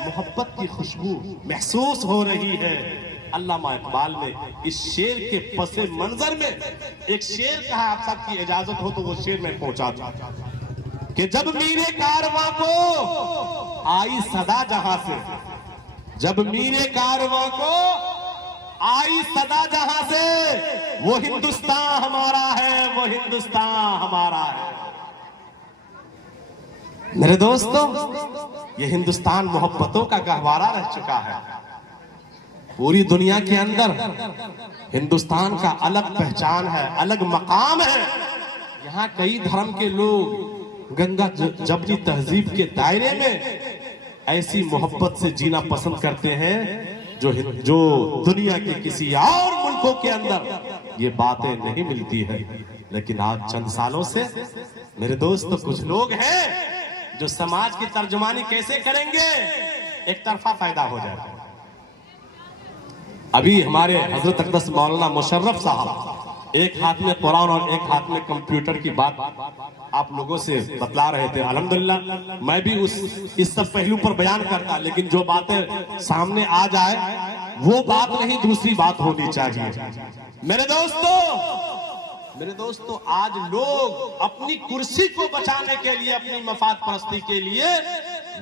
मोहब्बत की खुशबू महसूस हो रही है। अल्लामा इकबाल ने इस शेर के पसे मंजर में एक शेर कहा, आप सबकी इजाजत हो तो वो शेर में पहुंचा था कि जब मीरे कारवां को आई सदा जहां से, जब मीरे कारवां को आई सदा जहां से, वो हिंदुस्तान हमारा है, वो हिंदुस्तान हमारा है। मेरे दोस्तों, ये हिंदुस्तान मोहब्बतों का गहवारा रह चुका है। पूरी दुनिया के अंदर हिंदुस्तान का अलग पहचान है, अलग मकाम है। यहाँ कई धर्म के लोग गंगा जबरी तहजीब के दायरे में ऐसी मोहब्बत से जीना पसंद करते हैं जो दुनिया के किसी और मुल्कों के अंदर ये बातें नहीं मिलती है। लेकिन आज चंद सालों से मेरे दोस्त कुछ लोग हैं जो समाज की तर्जुमानी कैसे करेंगे, एक तरफा फायदा हो जाए। अभी हमारे हजरत अक़दस मौलाना मुशर्रफ साहब एक हाथ में कुरान और एक हाथ में कंप्यूटर की बात आप लोगों से बतला रहे थे। अल्हम्दुलिल्लाह मैं भी इस सब पहलू पर बयान करता, लेकिन जो बातें सामने आ जाए वो बात नहीं, दूसरी बात होनी चाहिए। मेरे दोस्तों आज लोग अपनी कुर्सी को बचाने के लिए, अपनी मफाद परस्ती के लिए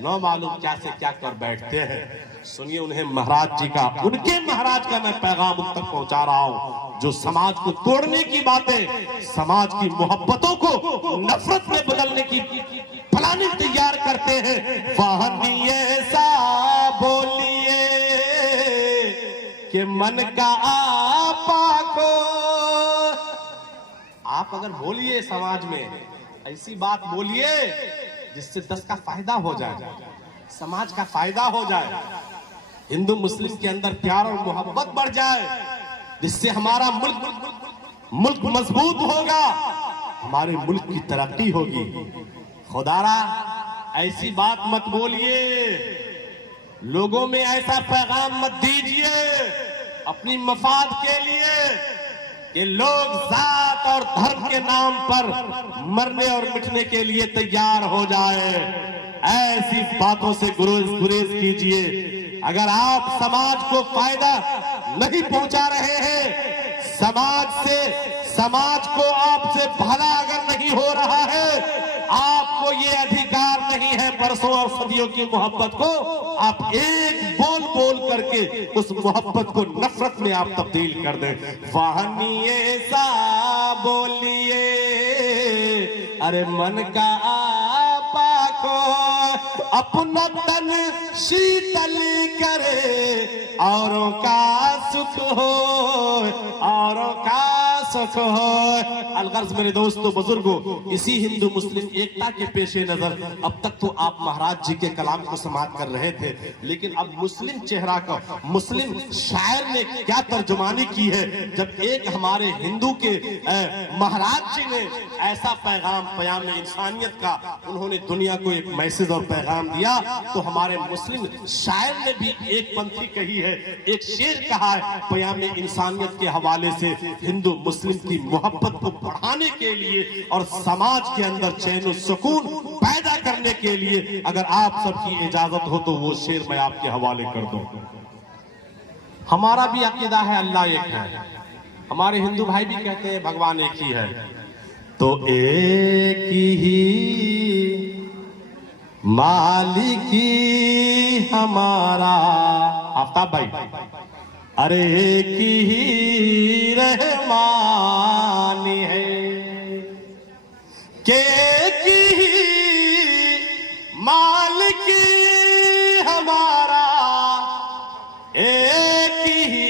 न मालूम क्या से क्या कर बैठते हैं। सुनिए उन्हें महाराज जी का, उनके महाराज का मैं पैगाम उन तक पहुंचा रहा हूं, जो समाज को तोड़ने की बातें, समाज की मोहब्बतों को नफरत में बदलने की प्लानिंग तैयार करते हैं। वाहनी ऐसा बोलिए कि मन का आपा को, आप अगर बोलिए समाज में ऐसी बात बोलिए जिससे 10 का फायदा हो जाए, समाज का फायदा हो जाए, हिंदू मुस्लिम के अंदर प्यार और मोहब्बत बढ़ जाए, जिससे हमारा मुल्क मजबूत होगा, हमारे मुल्क की तरक्की होगी। खुदारा ऐसी बात मत बोलिए, लोगों में ऐसा पैगाम मत दीजिए अपनी मफाद के लिए कि लोग जात और धर्म के नाम पर मरने और मिटने के लिए तैयार हो जाए। ऐसी बातों से गुरेज कीजिए। अगर आप समाज को फायदा नहीं पहुंचा रहे हैं, समाज को आपसे भला अगर नहीं हो रहा है, आपको ये अधिकार नहीं है बरसों और सदियों की मोहब्बत को आप एक बोल बोल करके उस मोहब्बत को नफरत में आप तब्दील कर दें। वाहनी ऐसा बोलिए, अरे मन का आपा को अपना तन शीतल करे, औरों का सुख हो, औरों का सुख हो। अलगर्ज मेरे दोस्तों बुजुर्गों, इसी हिंदू मुस्लिम एकता के पेशे नजर अब तक तो आप महाराज जी के कलाम को समाप्त कर रहे थे, लेकिन अब मुस्लिम चेहरा का मुस्लिम शायर ने क्या तर्जुमानी की है। जब एक हमारे हिंदू के महाराज जी ने ऐसा पैगाम इंसानियत का उन्होंने दुनिया को एक मैसेज और पैगाम दिया, तो हमारे मुस्लिम शायर ने भी एक पंक्ति कही है, एक शेर कहा है पैगाम इंसानियत के हवाले से, हिंदू मुस्लिम की मोहब्बत को बढ़ाने के लिए और समाज के अंदर चैन और सुकून पैदा करने के लिए। अगर आप सबकी इजाजत हो तो वो शेर मैं आपके हवाले कर दूं। हमारा भी अकीदा है अल्लाह एक है, हमारे हिंदू भाई भी कहते हैं भगवान एक ही है, तो एक ही मालिकी हमारा। आफ्ताब भाई, अरे एक ही रहमान है के एक ही मालिकी हमारा, एक ही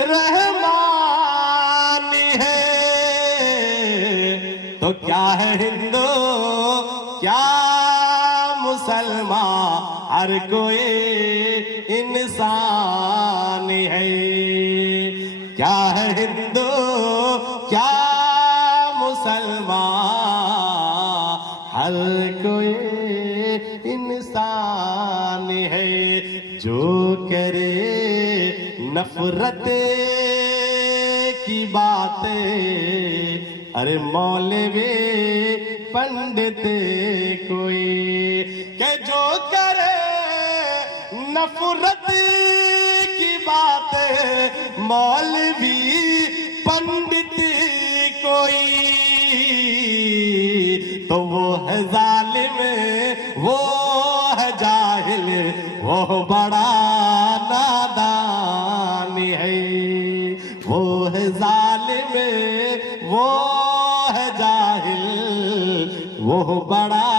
रहमान है। तो क्या है हिंदू क्या मुसलमान, हर कोई इंसान है। क्या हिंदू क्या मुसलमान, हर कोई इंसान है। जो करे नफरत की बातें, अरे मौलवी पंडित कोई, के जो करे नफरत की बातें, मौलवी पंडित कोई, तो वो है जालिम, वो है जाहिल, वो बड़ा नादान है। वो है जालिम, वो है जाहिल, वो बड़ा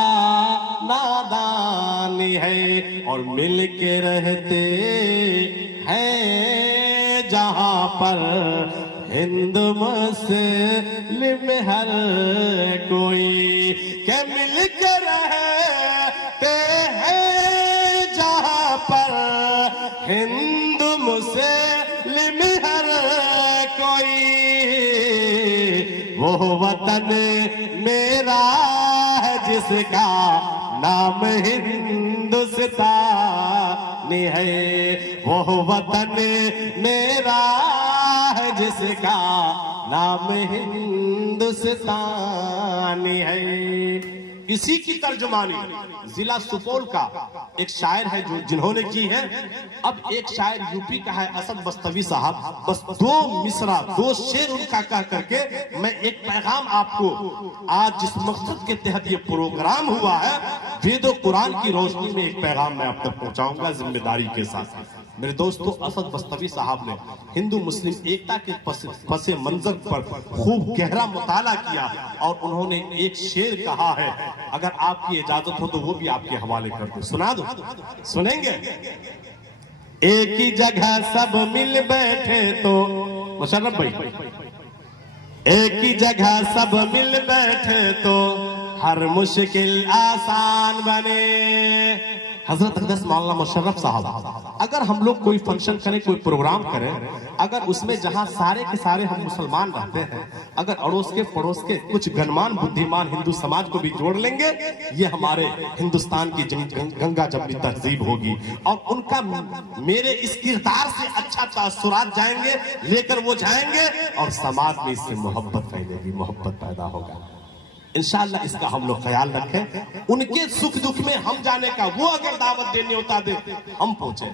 नादान है। और मिल के रहते हैं जहां पर हिंदू मुस्लिम हर कोई, के मिल के रहते हैं जहां पर हिंदू मुस्लिम हर कोई, वो वतन मेरा है जिसका नाम हिंदुस्तान है। वो वतन मेरा है जिसका नाम हिंदुस्तान है। इसी की तर्जुमानी जिला सुपौल का एक शायर है जो जिन्होंने की है। अब एक शायर यूपी का है असद बस्तवी साहब, बस 2 मिसरा 2 शेर उनका कह करके मैं एक पैगाम आपको, आज जिस मकसद के तहत ये प्रोग्राम हुआ है, वेदो कुरान की रोशनी में एक पैगाम मैं आप तक पहुंचाऊंगा जिम्मेदारी के साथ। मेरे दोस्तों, असद बस्तवी साहब ने हिंदू मुस्लिम एकता के पसे मंजर पर खूब गहरा मुताला किया और उन्होंने एक शेर कहा है, अगर आपकी इजाजत हो तो वो भी आपके हवाले कर दो, सुना दो, सुनेंगे? एक ही जगह सब मिल बैठे तो, मुशर्रफ भाई, एक ही जगह सब मिल बैठे तो हर मुश्किल आसान बने। हजरत अक़दस मौलाना मुशर्रफ साहब, अगर हम लोग कोई फंक्शन करें, कोई प्रोग्राम करें, अगर उसमें जहां सारे के सारे हम मुसलमान रहते हैं, अगर अड़ोस के पड़ोस के कुछ गणमान बुद्धिमान हिंदू समाज को भी जोड़ लेंगे, ये हमारे हिंदुस्तान की गंगा जमनी तहजीब होगी और उनका मेरे इस किरदार से अच्छा तासुरात जाएंगे, लेकर वो जाएंगे और समाज में इससे मोहब्बत फैलेगी, मोहब्बत पैदा होगा। इंशाअल्लाह इसका हम लोग ख्याल रखें। उनके सुख दुख में हम जाने का, वो अगर दावत देने होता दे हम पहुंचे,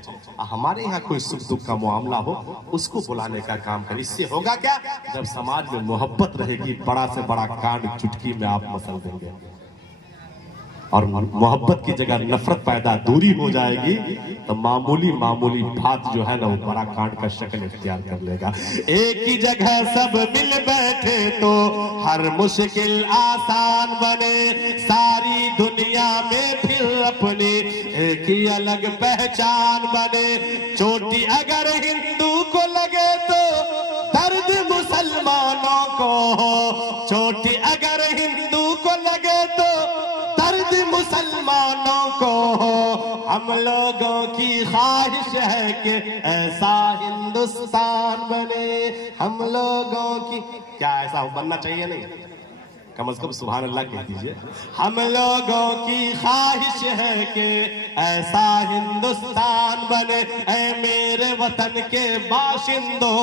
हमारे यहाँ कोई सुख दुख का मामला हो उसको बुलाने का काम करें। इससे होगा क्या, जब समाज में मोहब्बत रहेगी, बड़ा से बड़ा कांड चुटकी में आप मसल देंगे और मोहब्बत की जगह नफरत पैदा, दूरी हो जाएगी, तो मामूली मामूली बात जो है ना वो बड़ा कांड का शक्ल इख्तियार कर लेगा। एक ही जगह सब मिल बैठे तो हर मुश्किल आसान बने, सारी दुनिया में फिर अपनी एक ही अलग पहचान बने। चोटी अगर हिंदू को लगे तो दर्द मुसलमानों को हो, चोटी अगर हिंदू को लगे तो दर्द मुसलमानों को हो। हम लोगों की ख्वाहिश है कि ऐसा हिंदुस्तान बने, हम लोगों की, क्या ऐसा बनना चाहिए? नहीं, कम से कम सुभान अल्लाह कह दीजिए। हम लोगों की ख्वाहिश है कि ऐसा हिंदुस्तान बने। ऐ मेरे वतन के बाशिंदों,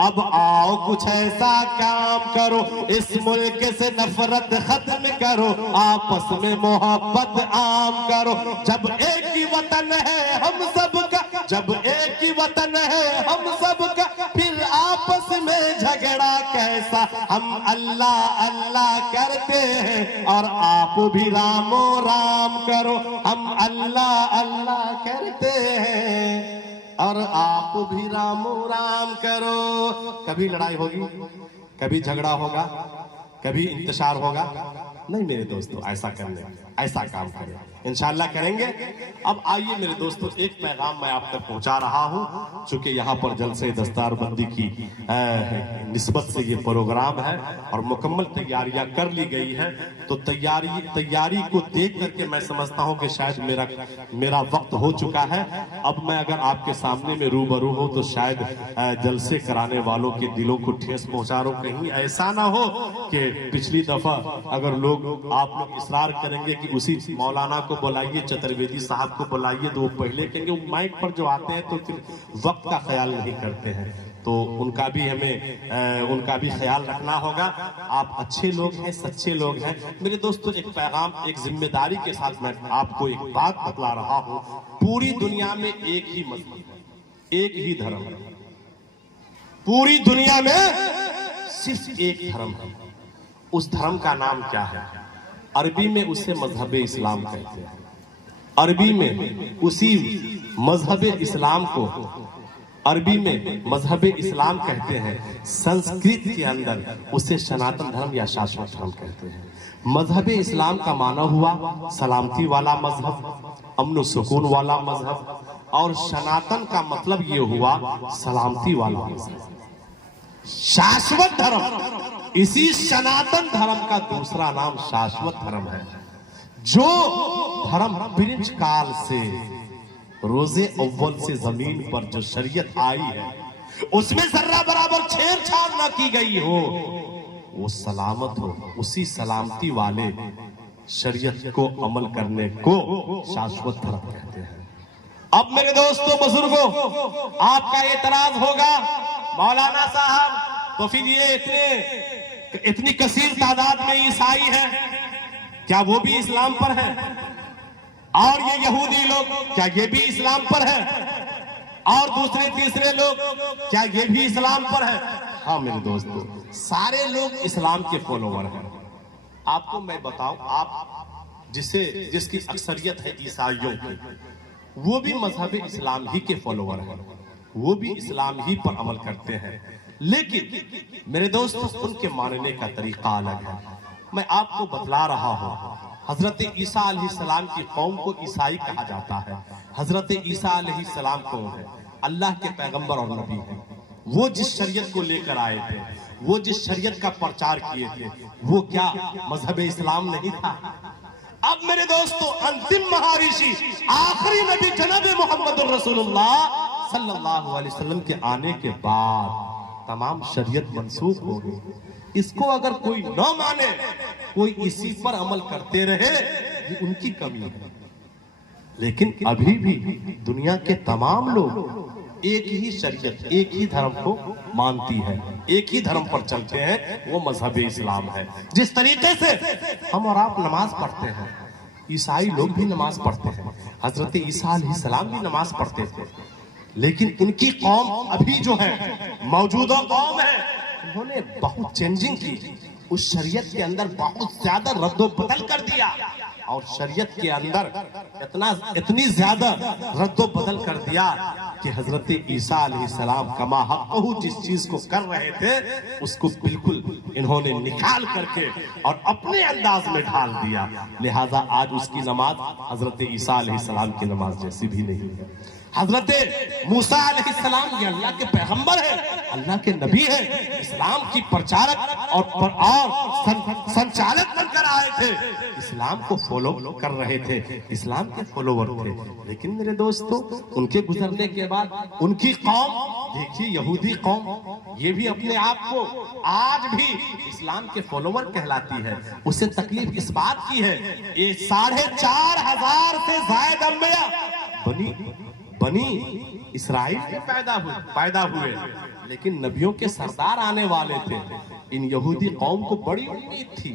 अब आओ कुछ ऐसा काम करो, इस मुल्क से नफरत खत्म करो, आपस में मोहब्बत आम करो। जब एक ही वतन है हम सबका, जब एक ही वतन है हम सबका, फिर आपस में झगड़ा कैसा। हम अल्लाह अल्लाह करते हैं और आप भी रामो राम करो, हम अल्लाह अल्लाह करते हैं और आप भी रामो राम करो। कभी लड़ाई होगी, कभी झगड़ा होगा, कभी इंतशार होगा, नहीं मेरे दोस्तों, ऐसा करने, ऐसा काम करें। इंशाअल्लाह करेंगे। अब आइए मेरे दोस्तों, एक पैगाम मैं आप तक पहुंचा रहा हूं। चूंकि यहाँ पर जलसे दस्तारबंदी की निस्बत से ये प्रोग्राम है और मुकम्मल तैयारियां कर ली गई है, तो तैयारी को देख करके मैं समझता हूं कि शायद मेरा वक्त हो चुका है। अब मैं अगर आपके सामने में रूबरू हूं तो शायद जलसे कराने वालों के दिलों को ठेस पहुंचा रहा हूं। कहीं ऐसा ना हो कि पिछली दफा अगर आप लोग इसरार करेंगे कि उसी मौलाना को बुलाइए, चतुर्वेदी साहब को बुलाइए, तो वो पहले कहेंगे, वो माइक पर जो आते हैं तो फिर वक्त का ख्याल नहीं करते हैं, तो उनका भी ख्याल रखना होगा। आप अच्छे लोग हैं, सच्चे लोग हैं मेरे दोस्तों। एक पैगाम, एक जिम्मेदारी के साथ मैं आपको एक बात बतला रहा हूं। पूरी दुनिया में एक ही मजहब, एक ही धर्म है। पूरी दुनिया में सिर्फ एक धर्म है। उस धर्म का नाम क्या है? अरबी में उसे मजहब इस्लाम कहते हैं। अरबी में उसी मजहब इस्लाम को अरबी में मजहब इस्लाम कहते हैं। संस्कृत के अंदर उसे सनातन धर्म या शाश्वत धर्म कहते हैं। मजहब इस्लाम का माना हुआ सलामती वाला मजहब, अमन सुकून वाला मजहब, और सनातन का मतलब ये हुआ सलामती वाला मजहब, शाश्वत धर्म। इसी सनातन धर्म का दूसरा नाम शाश्वत धर्म है। जो धर्म ब्रिटिश काल से रोजे अव्वल से जमीन पर जो शरीयत आई है उसमें जर्रा बराबर छेड़छाड़ न की गई हो, वो सलामत हो, उसी सलामती वाले शरीयत को अमल करने को शाश्वत धर्म कहते हैं। अब मेरे दोस्तों बुजुर्गों, आपका एतराज होगा, मौलाना साहब तो फिर ये इतनी कसीर तादाद में ईसाई है, क्या वो भी इस्लाम पर है? और ये यहूदी लोग, क्या ये भी इस्लाम पर है? और दूसरे तीसरे लोग, क्या ये भी इस्लाम पर है? हाँ मेरे दोस्तों, सारे लोग इस्लाम के फॉलोवर हैं। आपको मैं बताऊं, आप जिसकी अक्सरियत है ईसाइयों की, वो भी मजहब इस्लाम ही के फॉलोवर हैं, वो भी इस्लाम ही पर अमल करते हैं। लेकिन मेरे दोस्तों, उनके मानने का तरीका अलग है। मैं आपको बतला रहा हूं, हजरत ईसा अलैहिस्सलाम की कौम को ईसाई कहा जाता है। हजरत ईसा अलैहिस्सलाम कौन है? अल्लाह के पैगंबर और नबी हैं। वो जिस शरीयत को लेकर आए थे, वो जिस शरीयत का प्रचार किए थे, वो क्या मजहब इस्लाम नहीं था? अब मेरे दोस्तों, अंतिम महर्षि आखिरी नबी जनाब मोहम्मद रसूलुल्लाह सल्लल्लाहु अलैहि वसल्लम के आने के बाद तमाम शरीयत मनसूख हो गई। इसको अगर कोई न माने, कोई इसी पर अमल करते रहे, ये उनकी कमी है। लेकिन अभी भी दुनिया के तमाम लोग एक ही शरीयत, एक ही धर्म को मानती है, एक ही धर्म पर चलते हैं, वो मजहब इस्लाम है। जिस तरीके से हम और आप नमाज पढ़ते हैं, ईसाई लोग भी नमाज पढ़ते हैं, हजरत ईसा अलैहिस्सलाम भी नमाज पढ़ते थे, लेकिन उनकी कौम अभी जो है, मौजूदा कौम है, उन्होंने बहुत चेंजिंग की। उस शरीयत के अंदर बहुत ज्यादा रद्दोबदल कर दिया, और शरीयत के अंदर इतनी ज्यादा रद्दोबदल कर दिया कि हजरत ईसा अलैहिस्सलाम कमा हक़्क़हू जिस चीज को कर रहे थे, उसको बिल्कुल इन्होंने निकाल करके और अपने अंदाज में ढाल दिया। लिहाजा आज उसकी नमाज हजरत ईसा अलैहिस्सलाम की नमाज जैसी भी नहीं है। हजरत मूसा अलैहिस्सलाम ये अल्लाह के पैगंबर है, अल्लाह के नबी है, इस्लाम की प्रचारक और संचालक बनकर आए थे, इस्लाम को फॉलो कर रहे थे, इस्लाम के फॉलोवर थे। लेकिन मेरे दोस्तों, उनके गुजरने के बाद उनकी कौम, देखिए यहूदी कौम, ये भी अपने आप को आज भी इस्लाम के फॉलोवर कहलाती है। उसे तकलीफ इस बात की है, ये 4,500 से ज्यादा अंबिया बनी इस्राइल में पैदा हुए, लेकिन नबियों के सरदार आने वाले थे। इन यहूदी कौम को बड़ी उम्मीद थी,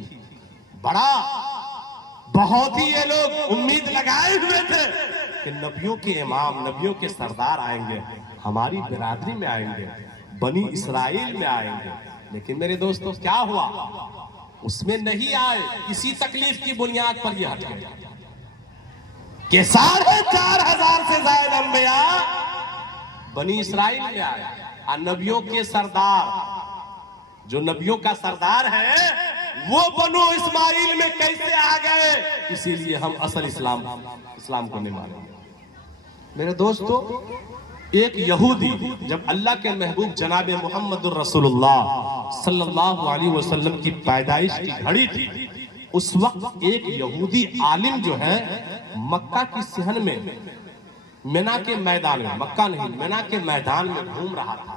बहुत ही ये लोग उम्मीद लगाए हुए थे कि नबियों के इमाम, नबियों के सरदार आएंगे, हमारी बिरादरी में आएंगे, बनी इस्राइल में आएंगे। लेकिन मेरे दोस्तों, क्या हुआ? उसमें नहीं आए। इसी तकलीफ की बुनियाद पर यह हट गया कि 4,500 से ज्यादा अंबिया बनी इस्राइल में आए, और नबियों के सरदार, जो नबियों का सरदार है वो बनो इस्माइल में कैसे आ गए, इसीलिए हम असल इस्लाम को नहीं मानेंगे। मेरे दोस्तों, एक यहूदी जब अल्लाह के महबूब जनाब मोहम्मद रसूलुल्लाह सल्लल्लाहु अलैहि वसल्लम की पैदाइश की घड़ी थी, उस वक्त एक यहूदी आलिम जो है मक्का की सहन में, मिना के मैदान में, मक्का नहीं मिना के मैदान में घूम रहा था।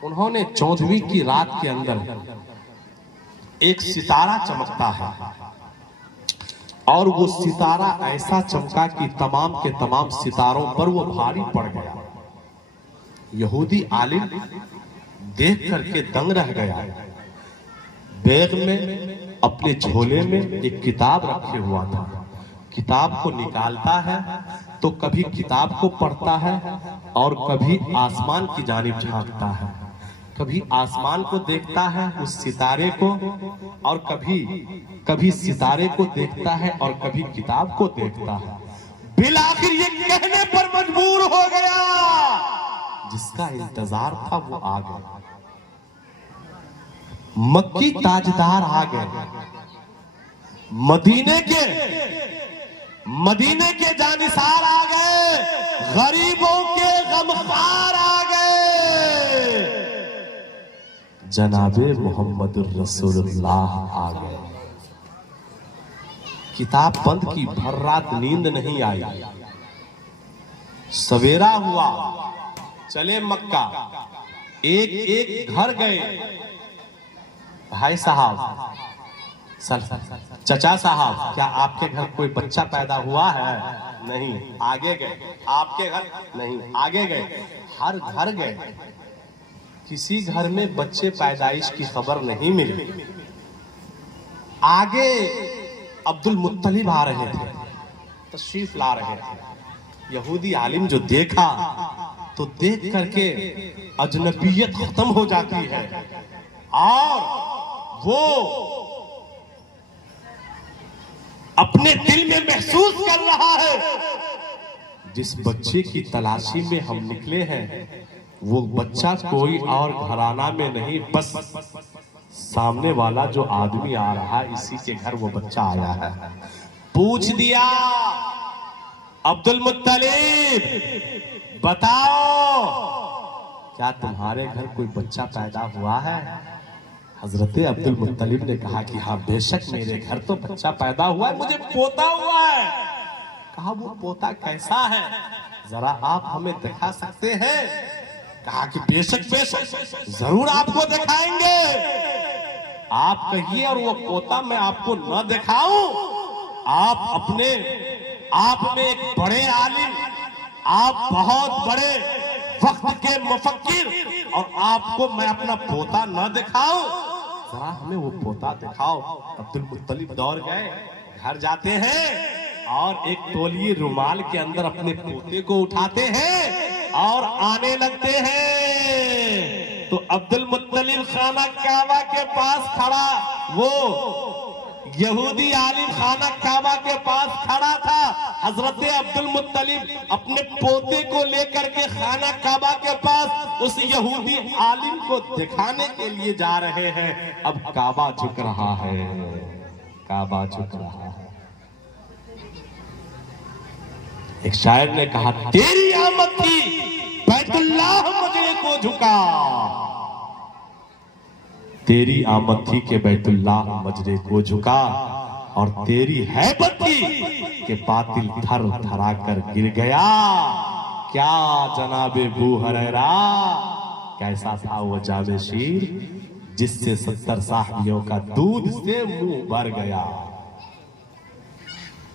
उन्होंने 14वीं की रात के अंदर एक सितारा चमकता है और वो सितारा ऐसा चमका कि तमाम के तमाम सितारों पर वो भारी पड़ गया। यहूदी आलिम देख करके दंग रह गया। बैग में अपने झोले में एक किताब रखे हुआ था। किताब को निकालता है तो कभी किताब को पढ़ता है और कभी आसमान की जानिब झांकता है, कभी आसमान को देखता है उस सितारे को, और कभी सितारे को देखता है और कभी किताब को देखता है। बिलाखिर ये कहने पर मजबूर हो गया, जिसका इंतजार था वो आ गया। मक्की ताजदार आ गए, मदीने के जानिसार आ गए, गरीबों के गमखार आ गए, जनाबे मोहम्मद रसूलुल्लाह आ गए। किताब बंद की, भर रात नींद नहीं आई। सवेरा हुआ, चले मक्का, एक एक घर गए। भाई साहब, चचा साहब, क्या आपके घर कोई बच्चा पैदा हुआ है? नहीं। आगे गए, आपके घर? नहीं। आगे गए, हर घर गए, किसी घर में बच्चे पैदाइश की खबर नहीं मिली। आगे अब्दुल मुत्तलिब आ रहे थे, तशरीफ ला रहे थे। यहूदी आलिम जो देखा तो देख करके अजनबियत खत्म हो जाती है और वो अपने दिल में महसूस कर रहा है, जिस बच्चे की तलाशी में हम निकले हैं वो बच्चा कोई और घराना में नहीं, बस सामने वाला जो आदमी आ रहा है इसी के घर वो बच्चा आया है। पूछ दिया, अब्दुल मुत्तलिब बताओ, क्या तुम्हारे घर कोई बच्चा पैदा हुआ है? हजरत अब्दुल मुत्तलिब ने कहा कि हाँ बेशक मेरे घर तो बच्चा पैदा हुआ है, मुझे पोता हुआ है। कहा वो पोता कैसा है, जरा आप हमें दिखा सकते हैं? कहा कि बेशक बेशक जरूर आपको दिखाएंगे, आप कहिए और वो पोता मैं आपको न दिखाऊं? आप में एक बड़े आलिम, आप बहुत बड़े वक्त के मुफक्किर, और आपको मैं अपना पोता न दिखाऊं? जरा हमें वो पोता दिखाओ। अब्दुल मुत्तलिब दौड़ गए, घर जाते हैं और एक तौलिए रुमाल के अंदर अपने पोते को उठाते हैं और आने लगते हैं। तो अब्दुल मुत्तलिब खाना काबा के पास खड़ा, वो यहूदी आलिम खाना काबा के पास खड़ा था। हजरत अब्दुल मुत्तलिब अपने पोते को लेकर के खाना काबा के पास उस यहूदी आलिम को दिखाने के लिए जा रहे हैं। अब काबा झुक रहा है, काबा झुक रहा है। एक शायर ने कहा, तेरी आमद थी बैतुल्लाह मजरे को झुका, तेरी आमद थी के बैतुल्लाह मजरे को झुका, और तेरी हैबत थी के बातिल थर थरा कर गिर गया। क्या जनाबे अबू हुरैरा, कैसा था वो जामे शीर जिससे 70 साहियों का दूध से मुंह भर गया।